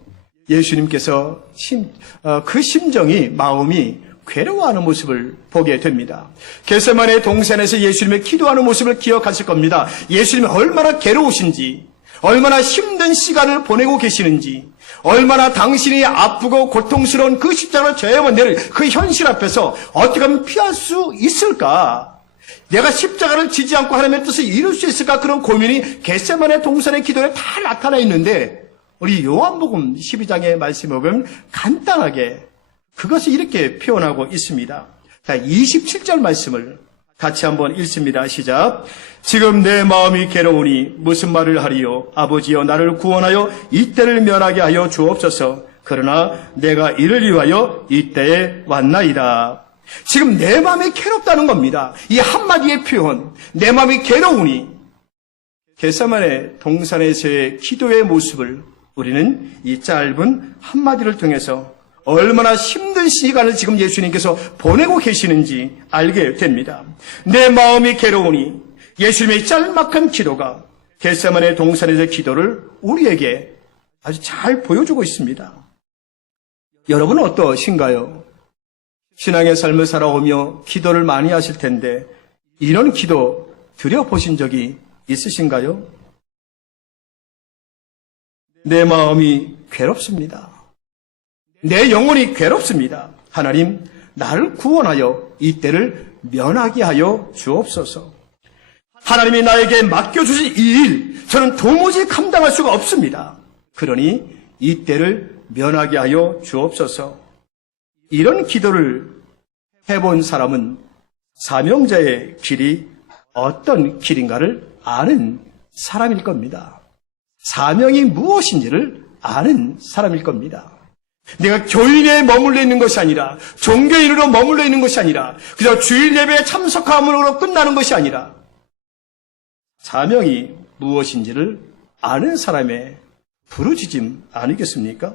예수님께서 그 심정이, 마음이 괴로워하는 모습을 보게 됩니다. 겟세마네 동산에서 예수님의 기도하는 모습을 기억하실 겁니다. 예수님이 얼마나 괴로우신지, 얼마나 힘든 시간을 보내고 계시는지, 얼마나 당신이 아프고 고통스러운 그 십자가를 져야만 되는 그 현실 앞에서 어떻게 하면 피할 수 있을까? 내가 십자가를 지지 않고 하나님의 뜻을 이룰 수 있을까? 그런 고민이 겟세마네 동산의 기도에 다 나타나 있는데 우리 요한복음 12장의 말씀을 보면 간단하게 그것을 이렇게 표현하고 있습니다. 자, 27절 말씀을 같이 한번 읽습니다. 시작. 지금 내 마음이 괴로우니 무슨 말을 하리요? 아버지여 나를 구원하여 이때를 면하게 하여 주옵소서. 그러나 내가 이를 위하여 이때에 왔나이다. 지금 내 마음이 괴롭다는 겁니다. 이 한마디의 표현, 내 마음이 괴로우니 겟세마네 동산에서의 기도의 모습을 우리는 이 짧은 한마디를 통해서 얼마나 힘든 시간을 지금 예수님께서 보내고 계시는지 알게 됩니다. 내 마음이 괴로우니 예수님의 짤막한 기도가 겟세마네 동산에서의 기도를 우리에게 아주 잘 보여주고 있습니다. 여러분은 어떠신가요? 신앙의 삶을 살아오며 기도를 많이 하실 텐데 이런 기도 드려보신 적이 있으신가요? 내 마음이 괴롭습니다. 내 영혼이 괴롭습니다. 하나님, 나를 구원하여 이 때를 면하게 하여 주옵소서. 하나님이 나에게 맡겨주신 이 일, 저는 도무지 감당할 수가 없습니다. 그러니 이 때를 면하게 하여 주옵소서. 이런 기도를 해본 사람은 사명자의 길이 어떤 길인가를 아는 사람일 겁니다. 사명이 무엇인지를 아는 사람일 겁니다. 내가 교인에 머물러 있는 것이 아니라 종교인으로 머물러 있는 것이 아니라 그저 주일 예배에 참석함으로 끝나는 것이 아니라 사명이 무엇인지를 아는 사람의 부르짖음 아니겠습니까?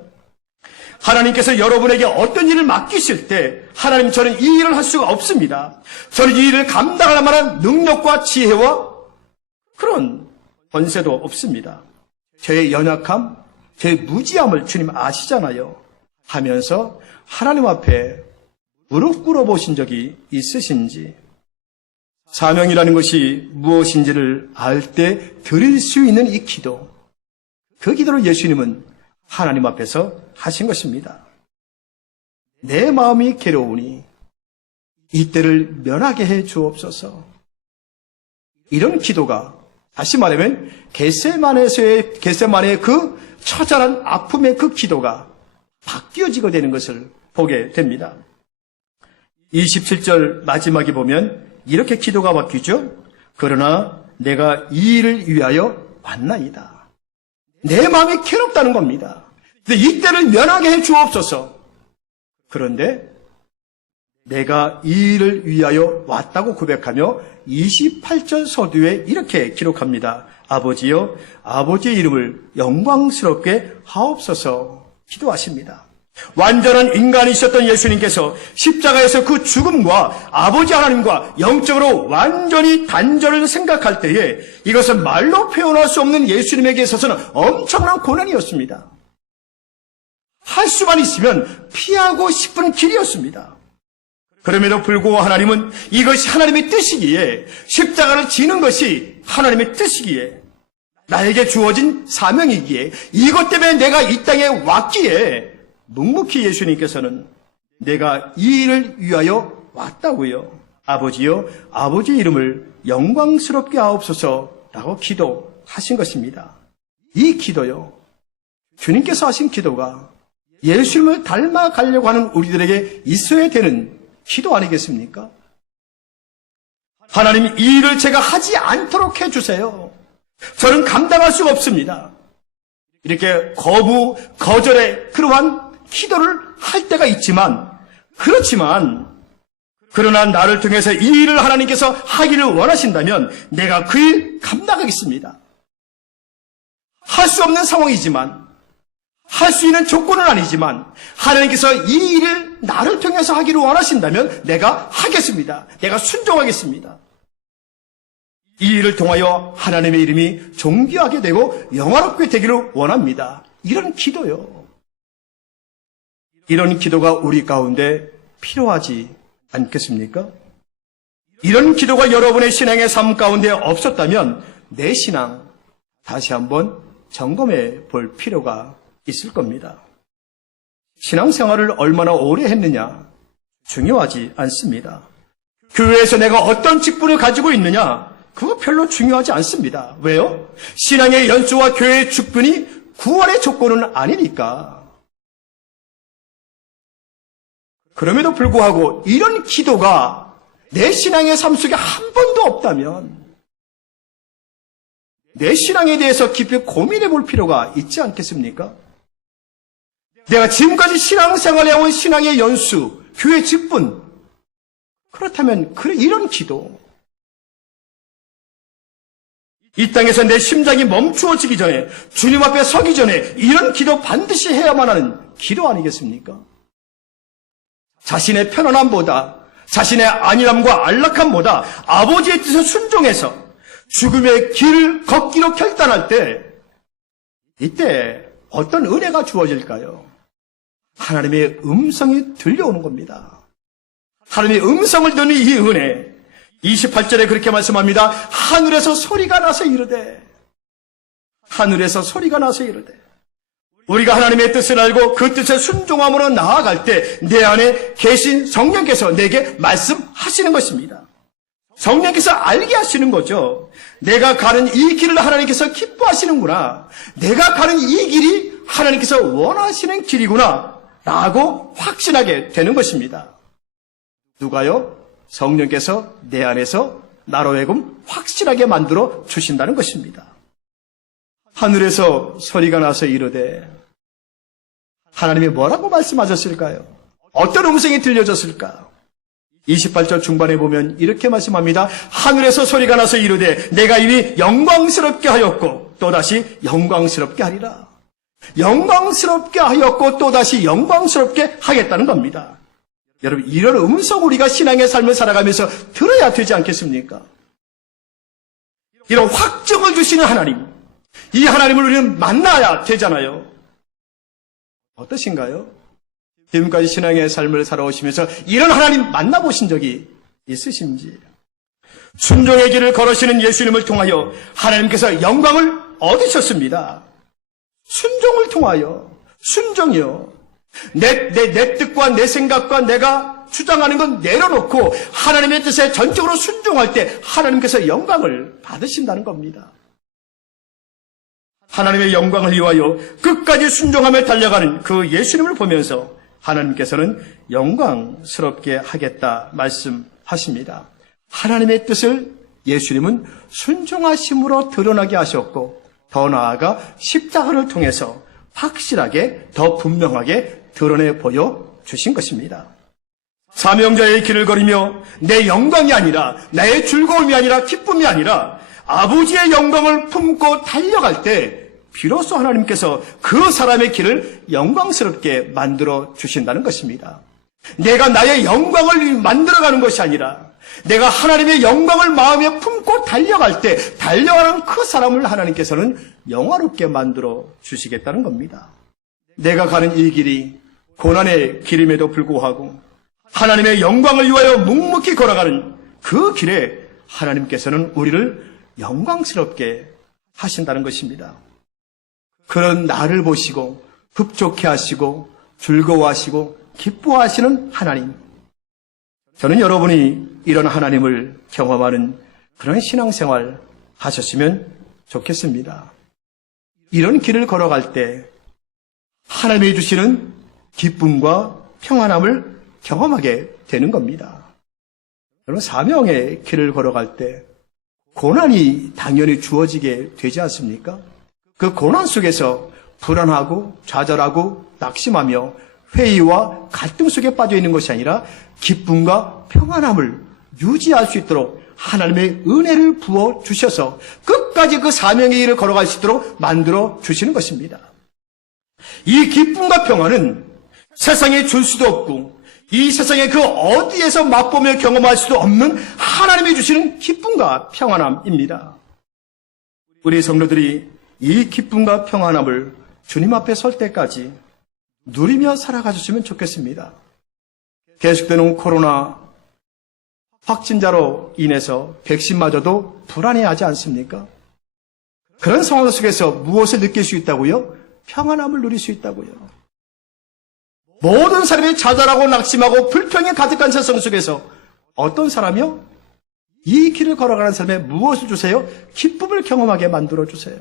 하나님께서 여러분에게 어떤 일을 맡기실 때 하나님 저는 이 일을 할 수가 없습니다. 저는 이 일을 감당할 만한 능력과 지혜와 그런 권세도 없습니다. 저의 연약함, 저의 무지함을 주님 아시잖아요. 하면서 하나님 앞에 무릎 꿇어보신 적이 있으신지 사명이라는 것이 무엇인지를 알 때 드릴 수 있는 이 기도, 그 기도를 예수님은 하나님 앞에서 하신 것입니다. 내 마음이 괴로우니 이때를 면하게 해 주옵소서. 이런 기도가 다시 말하면 겟세마네의 그 처절한 아픔의 그 기도가 바뀌어지게 되는 것을 보게 됩니다. 27절 마지막에 보면 이렇게 기도가 바뀌죠. 그러나 내가 이 일을 위하여 왔나이다. 내 마음이 괴롭다는 겁니다. 근데 이때를 면하게 해 주옵소서. 그런데 내가 이 일을 위하여 왔다고 고백하며 28절 서두에 이렇게 기록합니다. 아버지여, 아버지의 이름을 영광스럽게 하옵소서 기도하십니다. 완전한 인간이셨던 예수님께서 십자가에서 그 죽음과 아버지 하나님과 영적으로 완전히 단절을 생각할 때에 이것은 말로 표현할 수 없는 예수님에게 있어서는 엄청난 고난이었습니다. 할 수만 있으면 피하고 싶은 길이었습니다. 그럼에도 불구하고 하나님은 이것이 하나님의 뜻이기에, 십자가를 지는 것이 하나님의 뜻이기에, 나에게 주어진 사명이기에, 이것 때문에 내가 이 땅에 왔기에 묵묵히 예수님께서는 내가 이 일을 위하여 왔다고요. 아버지여, 아버지의 이름을 영광스럽게 하옵소서라고 기도하신 것입니다. 이 기도요, 주님께서 하신 기도가 예수님을 닮아가려고 하는 우리들에게 있어야 되는 기도 아니겠습니까? 하나님, 이 일을 제가 하지 않도록 해주세요. 저는 감당할 수가 없습니다. 이렇게 거절의 그러한 기도를 할 때가 있지만, 그러나 나를 통해서 이 일을 하나님께서 하기를 원하신다면 내가 그 일 감당하겠습니다. 할 수 없는 상황이지만, 할 수 있는 조건은 아니지만, 하나님께서 이 일을 나를 통해서 하기를 원하신다면 내가 하겠습니다. 내가 순종하겠습니다. 이 일을 통하여 하나님의 이름이 존귀하게 되고 영화롭게 되기를 원합니다. 이런 기도요. 이런 기도가 우리 가운데 필요하지 않겠습니까? 이런 기도가 여러분의 신앙의 삶 가운데 없었다면 내 신앙 다시 한번 점검해 볼 필요가 있을 겁니다. 신앙생활을 얼마나 오래 했느냐 중요하지 않습니다. 교회에서 내가 어떤 직분을 가지고 있느냐 그거 별로 중요하지 않습니다. 왜요? 신앙의 연수와 교회의 직분이 구원의 조건은 아니니까. 그럼에도 불구하고 이런 기도가 내 신앙의 삶 속에 한 번도 없다면 내 신앙에 대해서 깊이 고민해 볼 필요가 있지 않겠습니까? 내가 지금까지 신앙생활해온 신앙의 연수, 교회 직분, 그렇다면 이런 기도, 이 땅에서 내 심장이 멈추어지기 전에, 주님 앞에 서기 전에 이런 기도 반드시 해야만 하는 기도 아니겠습니까? 자신의 편안함보다, 자신의 안일함과 안락함보다 아버지의 뜻에 순종해서 죽음의 길을 걷기로 결단할 때, 이때 어떤 은혜가 주어질까요? 하나님의 음성이 들려오는 겁니다. 하나님의 음성을 듣는 이 은혜, 28절에 그렇게 말씀합니다. 하늘에서 소리가 나서 이르되, 하늘에서 소리가 나서 이르되, 우리가 하나님의 뜻을 알고 그 뜻에 순종함으로 나아갈 때 내 안에 계신 성령께서 내게 말씀하시는 것입니다. 성령께서 알게 하시는 거죠. 내가 가는 이 길을 하나님께서 기뻐하시는구나. 내가 가는 이 길이 하나님께서 원하시는 길이구나. 라고 확신하게 되는 것입니다. 누가요? 성령께서 내 안에서 나로 하여금 확실하게 만들어 주신다는 것입니다. 하늘에서 소리가 나서 이르되, 하나님이 뭐라고 말씀하셨을까요? 어떤 음성이 들려졌을까? 28절 중반에 보면 이렇게 말씀합니다. 하늘에서 소리가 나서 이르되 내가 이미 영광스럽게 하였고 또다시 영광스럽게 하리라. 영광스럽게 하였고 또다시 영광스럽게 하겠다는 겁니다. 여러분, 이런 음성 우리가 신앙의 삶을 살아가면서 들어야 되지 않겠습니까? 이런 확정을 주시는 하나님, 이 하나님을 우리는 만나야 되잖아요. 어떠신가요? 지금까지 신앙의 삶을 살아오시면서 이런 하나님 만나보신 적이 있으신지? 순종의 길을 걸으시는 예수님을 통하여 하나님께서 영광을 얻으셨습니다. 순종을 통하여, 순종이요. 내 뜻과 내 생각과 내가 주장하는 건 내려놓고 하나님의 뜻에 전적으로 순종할 때 하나님께서 영광을 받으신다는 겁니다. 하나님의 영광을 위하여 끝까지 순종하며 달려가는 그 예수님을 보면서 하나님께서는 영광스럽게 하겠다 말씀하십니다. 하나님의 뜻을 예수님은 순종하심으로 드러나게 하셨고 더 나아가 십자가를 통해서 확실하게 더 분명하게 드러내 보여주신 것입니다. 사명자의 길을 걸으며 내 영광이 아니라 나의 즐거움이 아니라 기쁨이 아니라 아버지의 영광을 품고 달려갈 때 비로소 하나님께서 그 사람의 길을 영광스럽게 만들어 주신다는 것입니다. 내가 나의 영광을 만들어가는 것이 아니라 내가 하나님의 영광을 마음에 품고 달려갈 때 달려가는 그 사람을 하나님께서는 영화롭게 만들어 주시겠다는 겁니다. 내가 가는 이 길이 고난의 길임에도 불구하고 하나님의 영광을 위하여 묵묵히 걸어가는 그 길에 하나님께서는 우리를 영광스럽게 하신다는 것입니다. 그런 나를 보시고 흡족해 하시고 즐거워하시고 기뻐하시는 하나님. 저는 여러분이 이런 하나님을 경험하는 그런 신앙생활 하셨으면 좋겠습니다. 이런 길을 걸어갈 때 하나님이 주시는 기쁨과 평안함을 경험하게 되는 겁니다. 여러분, 사명의 길을 걸어갈 때 고난이 당연히 주어지게 되지 않습니까? 그 고난 속에서 불안하고 좌절하고 낙심하며 회의와 갈등 속에 빠져 있는 것이 아니라 기쁨과 평안함을 유지할 수 있도록 하나님의 은혜를 부어 주셔서 끝까지 그 사명의 길을 걸어갈 수 있도록 만들어 주시는 것입니다. 이 기쁨과 평안은 세상에 줄 수도 없고 이 세상의 그 어디에서 맛보며 경험할 수도 없는 하나님이 주시는 기쁨과 평안함입니다. 우리 성도들이 이 기쁨과 평안함을 주님 앞에 설 때까지 누리며 살아가셨으면 좋겠습니다. 계속되는 코로나 확진자로 인해서 백신마저도 불안해하지 않습니까? 그런 상황 속에서 무엇을 느낄 수 있다고요? 평안함을 누릴 수 있다고요. 모든 사람이 좌절하고 낙심하고 불평이 가득한 세상 속에서 어떤 사람이요? 이 길을 걸어가는 사람에 무엇을 주세요? 기쁨을 경험하게 만들어 주세요.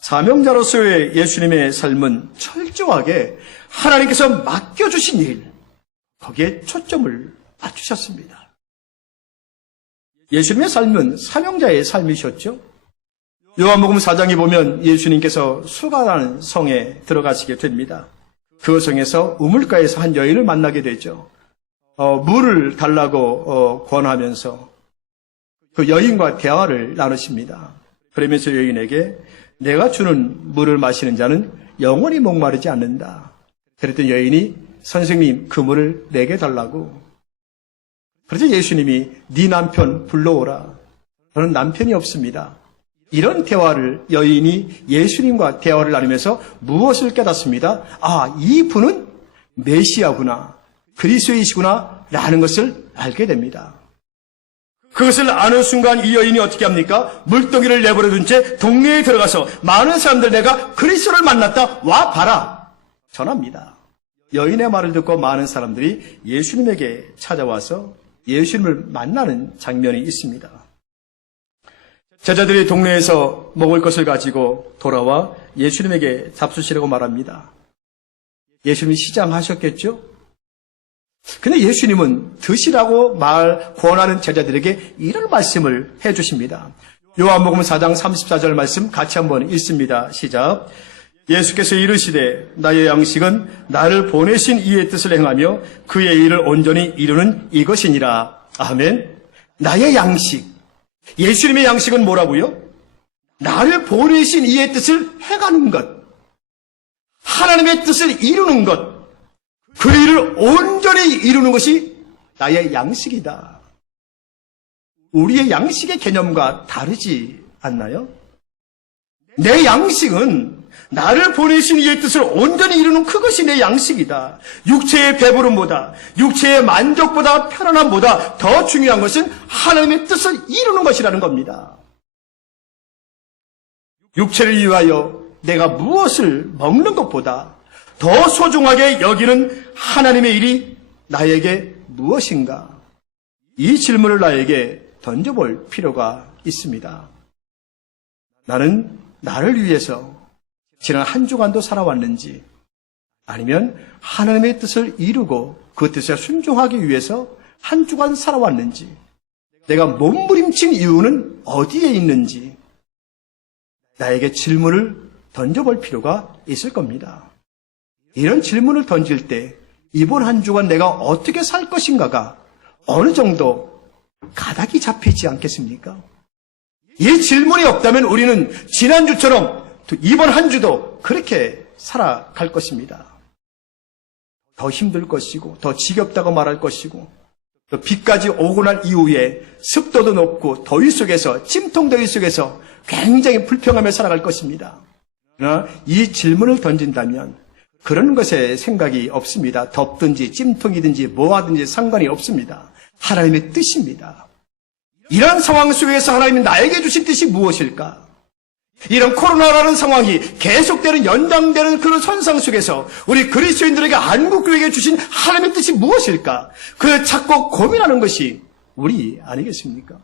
사명자로서의 예수님의 삶은 철저하게 하나님께서 맡겨주신 일, 거기에 초점을 맞추셨습니다. 예수님의 삶은 사명자의 삶이셨죠. 요한복음 4장에 보면 예수님께서 수가라는 성에 들어가시게 됩니다. 그 성에서 우물가에서 한 여인을 만나게 되죠. 물을 달라고 권하면서 그 여인과 대화를 나누십니다. 그러면서 여인에게 내가 주는 물을 마시는 자는 영원히 목마르지 않는다. 그랬더니 여인이 선생님 그 물을 내게 달라고. 그래서 예수님이 네 남편 불러오라. 저는 남편이 없습니다. 이런 대화를 여인이 예수님과 대화를 나누면서 무엇을 깨닫습니다. 아, 이 분은 메시아구나, 그리스도이시구나 라는 것을 알게 됩니다. 그것을 아는 순간 이 여인이 어떻게 합니까? 물동이를 내버려둔 채 동네에 들어가서 많은 사람들 내가 그리스도를 만났다, 와 봐라 전합니다. 여인의 말을 듣고 많은 사람들이 예수님에게 찾아와서 예수님을 만나는 장면이 있습니다. 제자들이 동네에서 먹을 것을 가지고 돌아와 예수님에게 잡수시라고 말합니다. 예수님이 시장하셨겠죠? 근데 예수님은 드시라고 권하는 제자들에게 이런 말씀을 해주십니다. 요한복음 4장 34절 말씀 같이 한번 읽습니다. 시작. 예수께서 이르시되 나의 양식은 나를 보내신 이의 뜻을 행하며 그의 일을 온전히 이루는 이것이니라. 아멘. 나의 양식. 예수님의 양식은 뭐라고요? 나를 보내신 이의 뜻을 행하는 것. 하나님의 뜻을 이루는 것. 그 일을 온전히 이루는 것이 나의 양식이다. 우리의 양식의 개념과 다르지 않나요? 내 양식은 나를 보내신 이의 뜻을 온전히 이루는 그것이 내 양식이다. 육체의 배부름보다, 육체의 만족보다, 편안함보다 더 중요한 것은 하나님의 뜻을 이루는 것이라는 겁니다. 육체를 위하여 내가 무엇을 먹는 것보다 더 소중하게 여기는 하나님의 일이 나에게 무엇인가? 이 질문을 나에게 던져볼 필요가 있습니다. 나는 나를 위해서 지난 한 주간도 살아왔는지, 아니면 하나님의 뜻을 이루고 그 뜻에 순종하기 위해서 한 주간 살아왔는지, 내가 몸부림친 이유는 어디에 있는지 나에게 질문을 던져볼 필요가 있을 겁니다. 이런 질문을 던질 때 이번 한 주간 내가 어떻게 살 것인가가 어느 정도 가닥이 잡히지 않겠습니까? 이 질문이 없다면 우리는 지난주처럼 이번 한 주도 그렇게 살아갈 것입니다. 더 힘들 것이고 더 지겹다고 말할 것이고 또 비까지 오고 난 이후에 습도도 높고 더위 속에서 찜통더위 속에서 굉장히 불평하며 살아갈 것입니다. 이 질문을 던진다면 그런 것에 생각이 없습니다. 덥든지 찜통이든지 뭐하든지 상관이 없습니다. 하나님의 뜻입니다. 이런 상황 속에서 하나님이 나에게 주신 뜻이 무엇일까? 이런 코로나라는 상황이 계속되는 연장되는 그런 선상 속에서 우리 그리스도인들에게 한국교회에게 주신 하나님의 뜻이 무엇일까? 그걸 찾고 고민하는 것이 우리 아니겠습니까?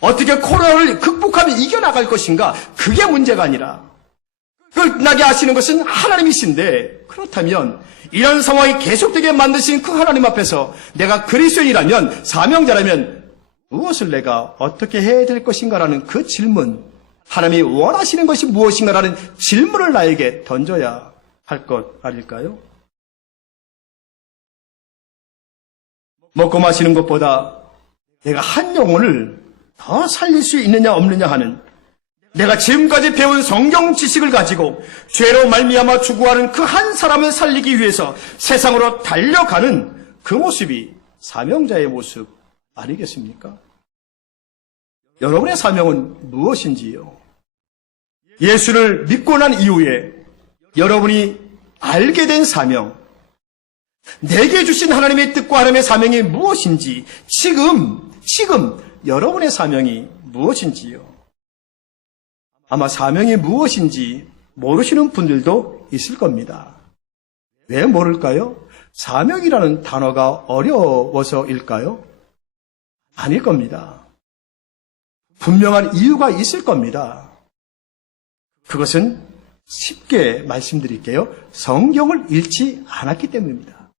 어떻게 코로나를 극복하며 이겨나갈 것인가? 그게 문제가 아니라 끝나게 하시는 것은 하나님이신데, 그렇다면 이런 상황이 계속되게 만드신 그 하나님 앞에서 내가 그리스도인이라면, 사명자라면 무엇을 내가 어떻게 해야 될 것인가라는 그 질문, 하나님이 원하시는 것이 무엇인가라는 질문을 나에게 던져야 할 것 아닐까요? 먹고 마시는 것보다 내가 한 영혼을 더 살릴 수 있느냐 없느냐 하는, 내가 지금까지 배운 성경 지식을 가지고 죄로 말미암아 죽어가는 그 한 사람을 살리기 위해서 세상으로 달려가는 그 모습이 사명자의 모습 아니겠습니까? 여러분의 사명은 무엇인지요? 예수를 믿고 난 이후에 여러분이 알게 된 사명, 내게 주신 하나님의 뜻과 하나님의 사명이 무엇인지, 지금 여러분의 사명이 무엇인지요? 아마 사명이 무엇인지 모르시는 분들도 있을 겁니다. 왜 모를까요? 사명이라는 단어가 어려워서일까요? 아닐 겁니다. 분명한 이유가 있을 겁니다. 그것은 쉽게 말씀드릴게요. 성경을 읽지 않았기 때문입니다.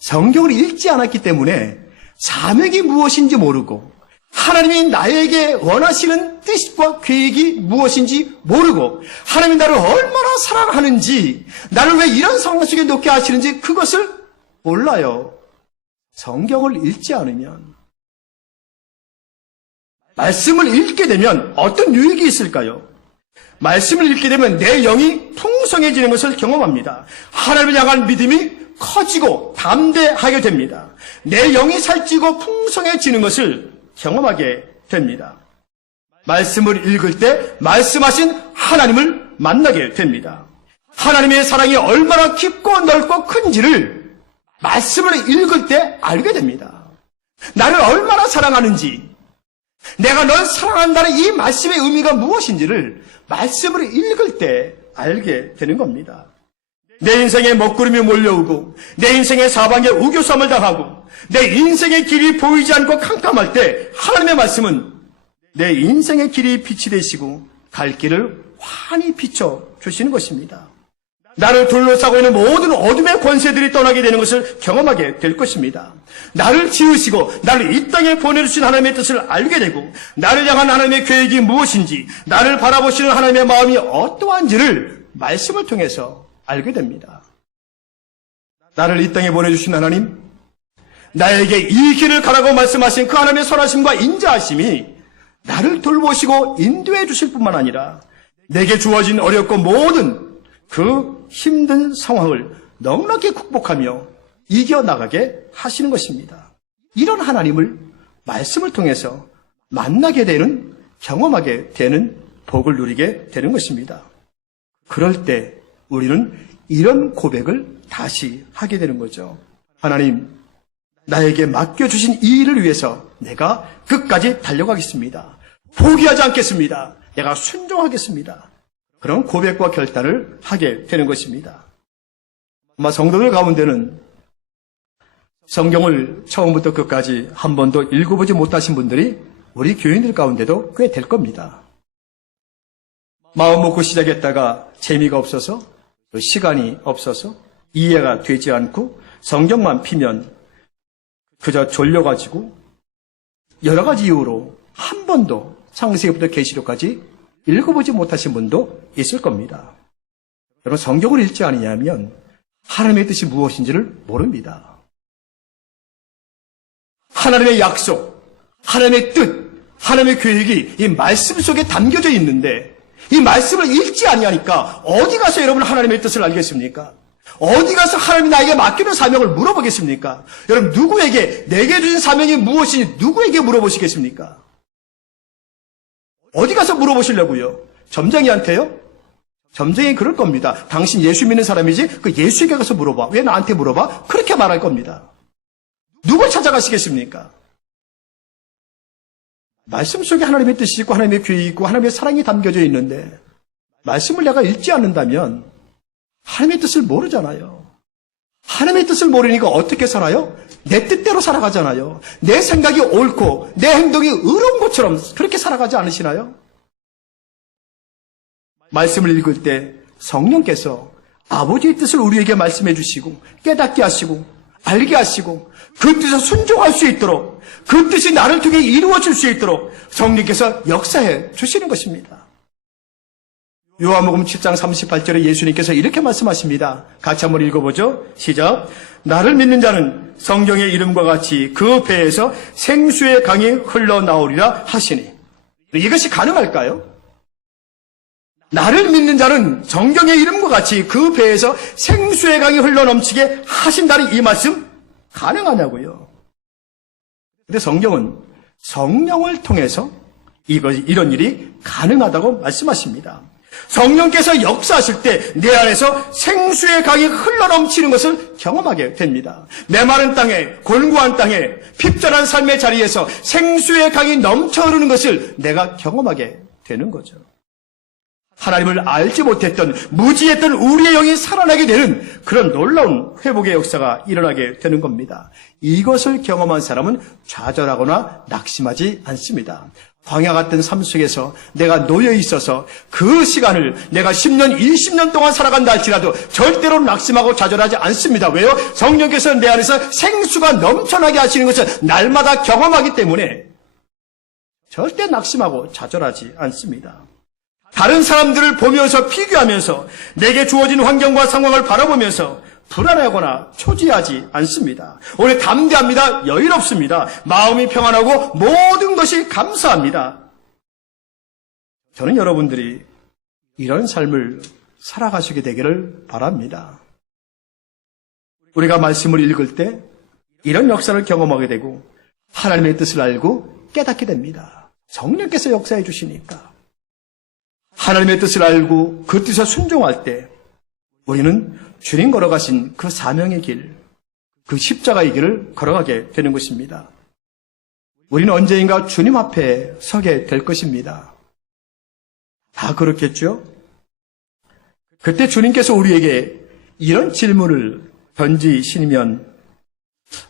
성경을 읽지 않았기 때문에 사명이 무엇인지 모르고, 하나님이 나에게 원하시는 뜻과 계획이 무엇인지 모르고, 하나님이 나를 얼마나 사랑하는지, 나를 왜 이런 상황 속에 놓게 하시는지 그것을 몰라요. 성경을 읽지 않으면. 말씀을 읽게 되면 어떤 유익이 있을까요? 말씀을 읽게 되면 내 영이 풍성해지는 것을 경험합니다. 하나님을 향한 믿음이 커지고 담대하게 됩니다. 내 영이 살찌고 풍성해지는 것을 경험하게 됩니다. 말씀을 읽을 때 말씀하신 하나님을 만나게 됩니다. 하나님의 사랑이 얼마나 깊고 넓고 큰지를 말씀을 읽을 때 알게 됩니다. 나를 얼마나 사랑하는지, 내가 널 사랑한다는 이 말씀의 의미가 무엇인지를 말씀을 읽을 때 알게 되는 겁니다. 내 인생에 먹구름이 몰려오고, 내 인생의 사방에 우겨쌈을 당하고, 내 인생의 길이 보이지 않고 캄캄할 때 하나님의 말씀은 내 인생의 길이 빛이 되시고 갈 길을 환히 비춰주시는 것입니다. 나를 둘러싸고 있는 모든 어둠의 권세들이 떠나게 되는 것을 경험하게 될 것입니다. 나를 지으시고 나를 이 땅에 보내주신 하나님의 뜻을 알게 되고, 나를 향한 하나님의 계획이 무엇인지, 나를 바라보시는 하나님의 마음이 어떠한지를 말씀을 통해서 알게 됩니다. 나를 이 땅에 보내주신 하나님, 나에게 이 길을 가라고 말씀하신 그 하나님의 선하심과 인자하심이 나를 돌보시고 인도해 주실 뿐만 아니라 내게 주어진 어렵고 모든 그 힘든 상황을 넉넉히 극복하며 이겨나가게 하시는 것입니다. 이런 하나님을 말씀을 통해서 만나게 되는, 경험하게 되는 복을 누리게 되는 것입니다. 그럴 때 우리는 이런 고백을 다시 하게 되는 거죠. 하나님, 나에게 맡겨주신 이 일을 위해서 내가 끝까지 달려가겠습니다. 포기하지 않겠습니다. 내가 순종하겠습니다. 그런 고백과 결단을 하게 되는 것입니다. 아마 성도들 가운데는 성경을 처음부터 끝까지 한 번도 읽어보지 못하신 분들이 우리 교인들 가운데도 꽤 될 겁니다. 마음 먹고 시작했다가 재미가 없어서, 시간이 없어서, 이해가 되지 않고 성경만 피면 그저 졸려가지고 여러 가지 이유로 한 번도 창세기부터 계시록까지 읽어보지 못하신 분도 있을 겁니다. 여러분, 성경을 읽지 않으냐면 하나님의 뜻이 무엇인지를 모릅니다. 하나님의 약속, 하나님의 뜻, 하나님의 계획이 이 말씀 속에 담겨져 있는데 이 말씀을 읽지 아니하니까 어디 가서 여러분 하나님의 뜻을 알겠습니까? 어디 가서 하나님이 나에게 맡기는 사명을 물어보겠습니까? 여러분, 누구에게 내게 주신 사명이 무엇인지 누구에게 물어보시겠습니까? 어디 가서 물어보시려고요? 점쟁이한테요? 점쟁이 그럴 겁니다. 당신 예수 믿는 사람이지? 그 예수에게 가서 물어봐. 왜 나한테 물어봐? 그렇게 말할 겁니다. 누굴 찾아가시겠습니까? 말씀 속에 하나님의 뜻이 있고 하나님의 계획이 있고 하나님의 사랑이 담겨져 있는데 말씀을 내가 읽지 않는다면 하나님의 뜻을 모르잖아요. 하나님의 뜻을 모르니까 어떻게 살아요? 내 뜻대로 살아가잖아요. 내 생각이 옳고 내 행동이 의로운 것처럼 그렇게 살아가지 않으시나요? 말씀을 읽을 때 성령께서 아버지의 뜻을 우리에게 말씀해 주시고 깨닫게 하시고 알게 하시고 그 뜻에 순종할 수 있도록 그 뜻이 나를 통해 이루어질 수 있도록 성령께서 역사해 주시는 것입니다. 요한복음 7장 38절에 예수님께서 이렇게 말씀하십니다. 같이 한번 읽어보죠. 시작. 나를 믿는 자는 성경의 이름과 같이 그 배에서 생수의 강이 흘러나오리라 하시니. 이것이 가능할까요? 나를 믿는 자는 성경의 이름과 같이 그 배에서 생수의 강이 흘러넘치게 하신다는 이 말씀 가능하냐고요. 근데 성경은 성령을 통해서 이런 일이 가능하다고 말씀하십니다. 성령께서 역사하실 때 내 안에서 생수의 강이 흘러넘치는 것을 경험하게 됩니다. 메마른 땅에, 곤고한 땅에, 핍절한 삶의 자리에서 생수의 강이 넘쳐 흐르는 것을 내가 경험하게 되는 거죠. 하나님을 알지 못했던, 무지했던 우리의 영이 살아나게 되는 그런 놀라운 회복의 역사가 일어나게 되는 겁니다. 이것을 경험한 사람은 좌절하거나 낙심하지 않습니다. 광야 같은 삶 속에서 내가 놓여 있어서 그 시간을 내가 10년, 20년 동안 살아간다 할지라도 절대로 낙심하고 좌절하지 않습니다. 왜요? 성령께서 내 안에서 생수가 넘쳐나게 하시는 것을 날마다 경험하기 때문에 절대 낙심하고 좌절하지 않습니다. 다른 사람들을 보면서 비교하면서 내게 주어진 환경과 상황을 바라보면서 불안해하거나 초지하지 않습니다. 오히려 담대합니다. 여유롭습니다. 마음이 평안하고 모든 것이 감사합니다. 저는 여러분들이 이런 삶을 살아가시게 되기를 바랍니다. 우리가 말씀을 읽을 때 이런 역사를 경험하게 되고 하나님의 뜻을 알고 깨닫게 됩니다. 성령께서 역사해 주시니까. 하나님의 뜻을 알고 그 뜻에 순종할 때 우리는 주님 걸어가신 그 사명의 길, 그 십자가의 길을 걸어가게 되는 것입니다. 우리는 언젠가 주님 앞에 서게 될 것입니다. 다 그렇겠죠? 그때 주님께서 우리에게 이런 질문을 던지시면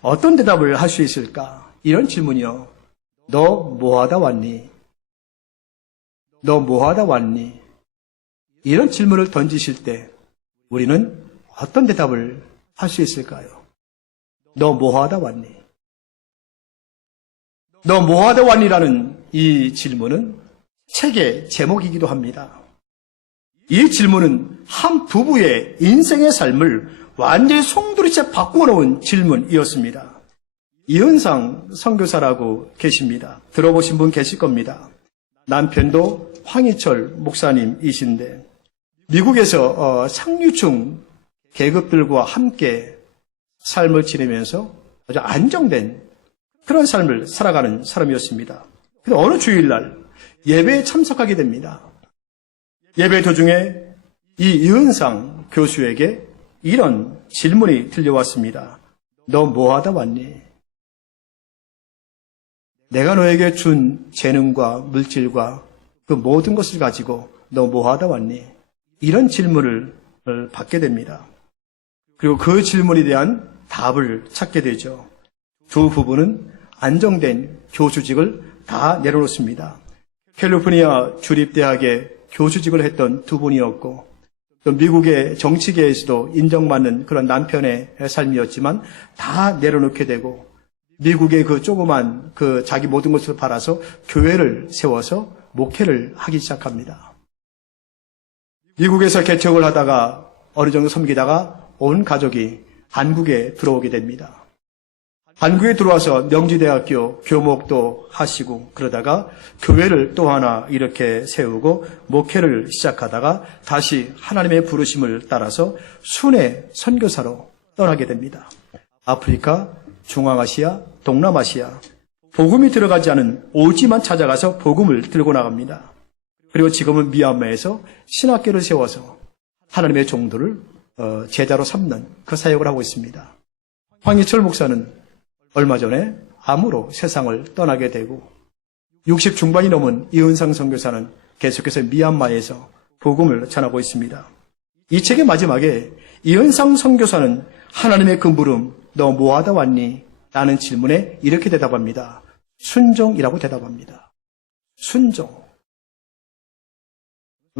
어떤 대답을 할 수 있을까? 이런 질문이요. 너 뭐하다 왔니? 너 뭐하다 왔니? 이런 질문을 던지실 때 우리는 어떤 대답을 할 수 있을까요? 너 뭐하다 왔니? 너 뭐하다 왔니라는 이 질문은 책의 제목이기도 합니다. 이 질문은 한 부부의 인생의 삶을 완전히 송두리째 바꾸어 놓은 질문이었습니다. 이은상 선교사라고 계십니다. 들어보신 분 계실 겁니다. 남편도 황희철 목사님이신데 미국에서 상류층 계급들과 함께 삶을 지내면서 아주 안정된 그런 삶을 살아가는 사람이었습니다. 그런데 어느 주일날 예배에 참석하게 됩니다. 예배 도중에 이 이은상 교수에게 이런 질문이 들려왔습니다. 너 뭐하다 왔니? 내가 너에게 준 재능과 물질과 그 모든 것을 가지고 너 뭐하다 왔니? 이런 질문을 받게 됩니다. 그리고 그 질문에 대한 답을 찾게 되죠. 두 부부는 안정된 교수직을 다 내려놓습니다. 캘리포니아 주립대학에 교수직을 했던 두 분이었고 또 미국의 정치계에서도 인정받는 그런 남편의 삶이었지만 다 내려놓게 되고 미국의 그 조그만 그 자기 모든 것을 팔아서 교회를 세워서 목회를 하기 시작합니다. 미국에서 개척을 하다가 어느 정도 섬기다가 온 가족이 한국에 들어오게 됩니다. 한국에 들어와서 명지대학교 교목도 하시고 그러다가 교회를 또 하나 이렇게 세우고 목회를 시작하다가 다시 하나님의 부르심을 따라서 순회 선교사로 떠나게 됩니다. 아프리카, 중앙아시아, 동남아시아 복음이 들어가지 않은 오지만 찾아가서 복음을 들고 나갑니다. 그리고 지금은 미얀마에서 신학교를 세워서 하나님의 종들을 제자로 삼는 그 사역을 하고 있습니다. 황희철 목사는 얼마 전에 암으로 세상을 떠나게 되고 60 중반이 넘은 이은상 선교사는 계속해서 미얀마에서 복음을 전하고 있습니다. 이 책의 마지막에 이은상 선교사는 하나님의 그 물음 너 뭐하다 왔니? 라는 질문에 이렇게 대답합니다. 순종이라고 대답합니다. 순종.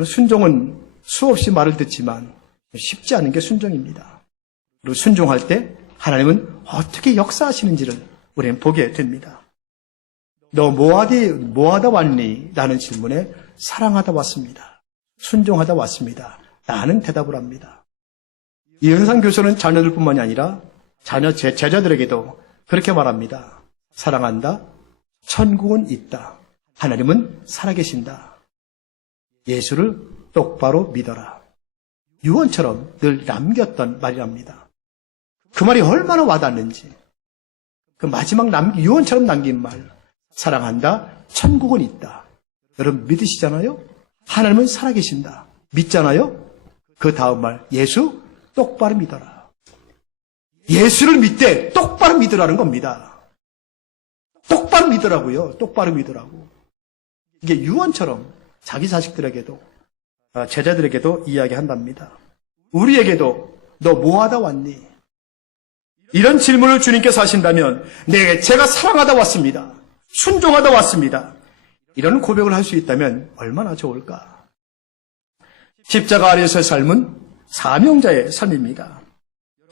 순종은 수없이 말을 듣지만 쉽지 않은 게 순종입니다. 그리고 순종할 때 하나님은 어떻게 역사하시는지를 우리는 보게 됩니다. 너 뭐하다 왔니? 라는 질문에 사랑하다 왔습니다. 순종하다 왔습니다. 라는 대답을 합니다. 이은상 교수는 자녀들뿐만이 아니라 제자들에게도 그렇게 말합니다. 사랑한다. 천국은 있다. 하나님은 살아계신다. 예수를 똑바로 믿어라. 유언처럼 늘 남겼던 말이랍니다. 그 말이 얼마나 와닿는지. 그 마지막 유언처럼 남긴 말. 사랑한다. 천국은 있다. 여러분 믿으시잖아요? 하나님은 살아계신다. 믿잖아요? 그 다음 말. 예수 똑바로 믿어라. 예수를 믿되 똑바로 믿으라는 겁니다. 똑바로 믿으라고요. 똑바로 믿으라고. 이게 유언처럼 자기 자식들에게도 제자들에게도 이야기한답니다. 우리에게도 너 뭐하다 왔니? 이런 질문을 주님께서 하신다면 제가 사랑하다 왔습니다. 순종하다 왔습니다. 이런 고백을 할 수 있다면 얼마나 좋을까? 십자가 아래서의 삶은 사명자의 삶입니다.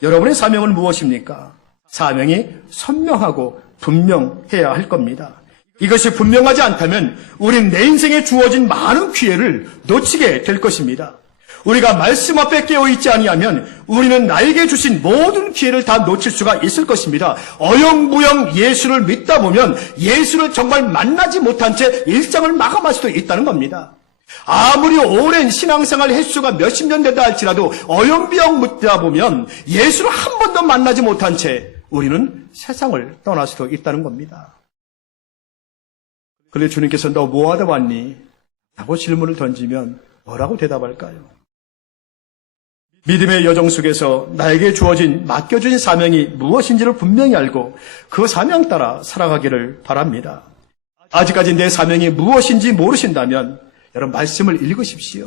여러분의 사명은 무엇입니까? 사명이 선명하고 분명해야 할 겁니다. 이것이 분명하지 않다면 우리는 내 인생에 주어진 많은 기회를 놓치게 될 것입니다. 우리가 말씀 앞에 깨어있지 아니하면 우리는 나에게 주신 모든 기회를 다 놓칠 수가 있을 것입니다. 어영부영 예수를 믿다 보면 예수를 정말 만나지 못한 채 일상을 마감할 수도 있다는 겁니다. 아무리 오랜 신앙생활 횟수가 몇십 년 되다 할지라도 어영부영 묻다 보면 예수를 한 번도 만나지 못한 채 우리는 세상을 떠날 수도 있다는 겁니다. 그런데 주님께서 너 뭐하다 왔니? 라고 질문을 던지면 뭐라고 대답할까요? 믿음의 여정 속에서 나에게 주어진 맡겨진 사명이 무엇인지를 분명히 알고 그 사명 따라 살아가기를 바랍니다. 아직까지 내 사명이 무엇인지 모르신다면 여러분 말씀을 읽으십시오.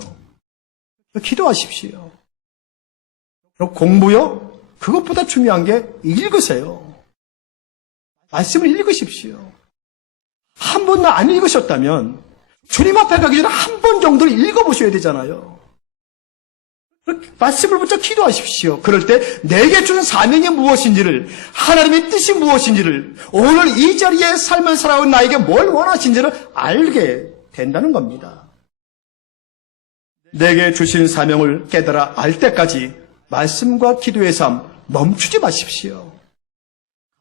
기도하십시오. 공부요? 그것보다 중요한 게 읽으세요. 말씀을 읽으십시오. 한 번도 안 읽으셨다면 주님 앞에 가기 전에 한 번 정도는 읽어보셔야 되잖아요. 말씀을 붙여 기도하십시오. 그럴 때 내게 준 사명이 무엇인지를, 하나님의 뜻이 무엇인지를, 오늘 이 자리에 삶을 살아온 나에게 뭘 원하신지를 알게 된다는 겁니다. 내게 주신 사명을 깨달아 알 때까지 말씀과 기도의 삶 멈추지 마십시오.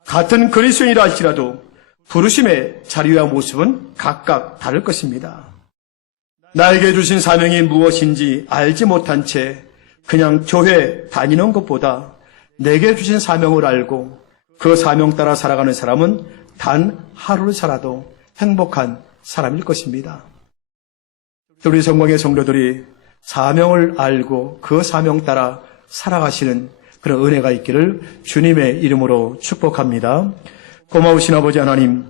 같은 그리스도인이라 할지라도 부르심의 자리와 모습은 각각 다를 것입니다. 나에게 주신 사명이 무엇인지 알지 못한 채 그냥 교회 다니는 것보다 내게 주신 사명을 알고 그 사명 따라 살아가는 사람은 단 하루를 살아도 행복한 사람일 것입니다. 우리 성공의 성도들이 사명을 알고 그 사명 따라 살아가시는 그런 은혜가 있기를 주님의 이름으로 축복합니다. 고마우신 아버지 하나님,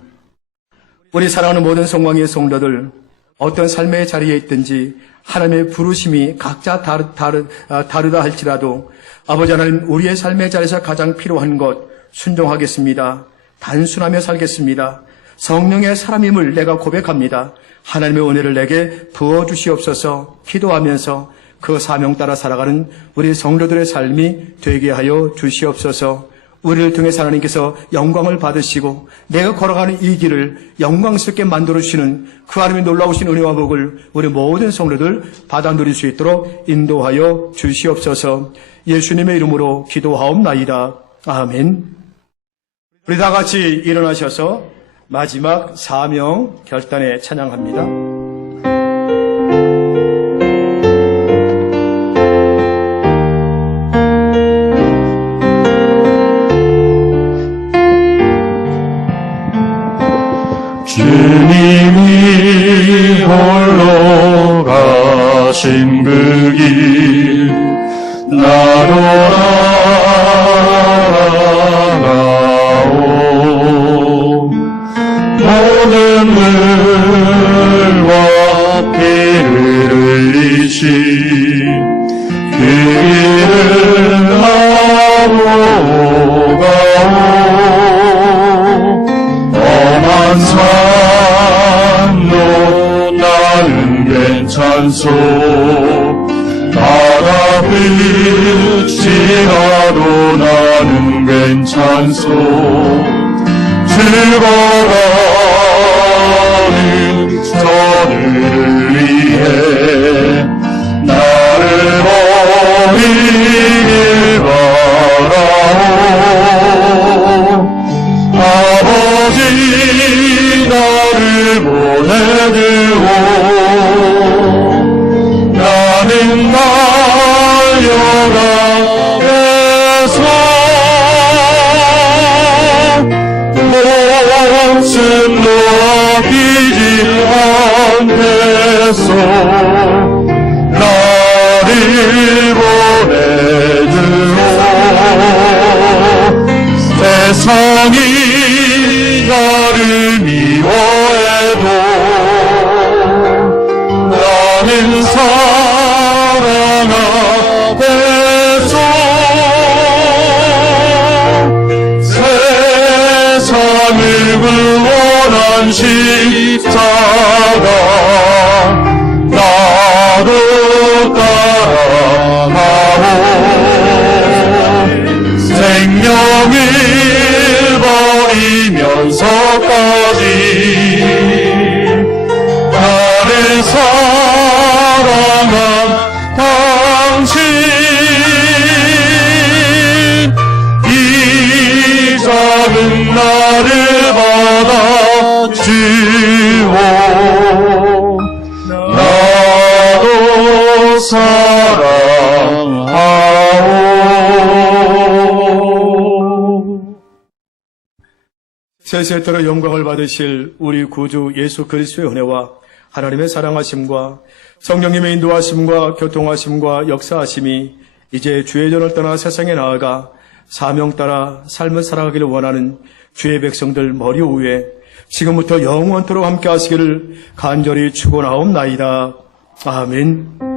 우리 사랑하는 모든 성공의 성도들 어떤 삶의 자리에 있든지 하나님의 부르심이 각자 다르다 할지라도 아버지 하나님 우리의 삶의 자리에서 가장 필요한 것 순종하겠습니다. 단순하며 살겠습니다. 성령의 사람임을 내가 고백합니다. 하나님의 은혜를 내게 부어주시옵소서. 기도하면서 그 사명 따라 살아가는 우리 성도들의 삶이 되게 하여 주시옵소서. 우리를 통해서 하나님께서 영광을 받으시고 내가 걸어가는 이 길을 영광스럽게 만들어주시는 그 하나님의 놀라우신 은혜와 복을 우리 모든 성도들 받아 누릴 수 있도록 인도하여 주시옵소서. 예수님의 이름으로 기도하옵나이다. 아멘. 우리 다 같이 일어나셔서 마지막 사명 결단에 찬양합니다. 주님이 홀로 가신 그 길 나도 나아가오. 모든 물과 피를 흘리신 그 길을 나로 가오. 험한 산도 나는 괜찮소. 바다 빛이라도 나는 괜찮소. 죽어가는 저들을 위해 나를 버리길 바라오. 아버지 나를 보내주오. 나는 달려가겠소. 목숨도 아끼지 않겠소. 나를 보내주오. 세상이 나를 미워해도 나는 사랑하겠소. 세상을 구원한 십자가 나도 따라가오. 생명을 버리면서까지 나를 사랑한 당신 이 작은 나를 받아주오. 나도 사랑하오. 세세토록 영광을 받으실 우리 구주 예수 그리스도의 은혜와 하나님의 사랑하심과 성령님의 인도하심과 교통하심과 역사하심이 이제 주의 전을 떠나 세상에 나아가 사명 따라 삶을 살아가기를 원하는 주의 백성들 머리 위에 지금부터 영원토록 함께 하시기를 간절히 축원하옵나이다. 아멘.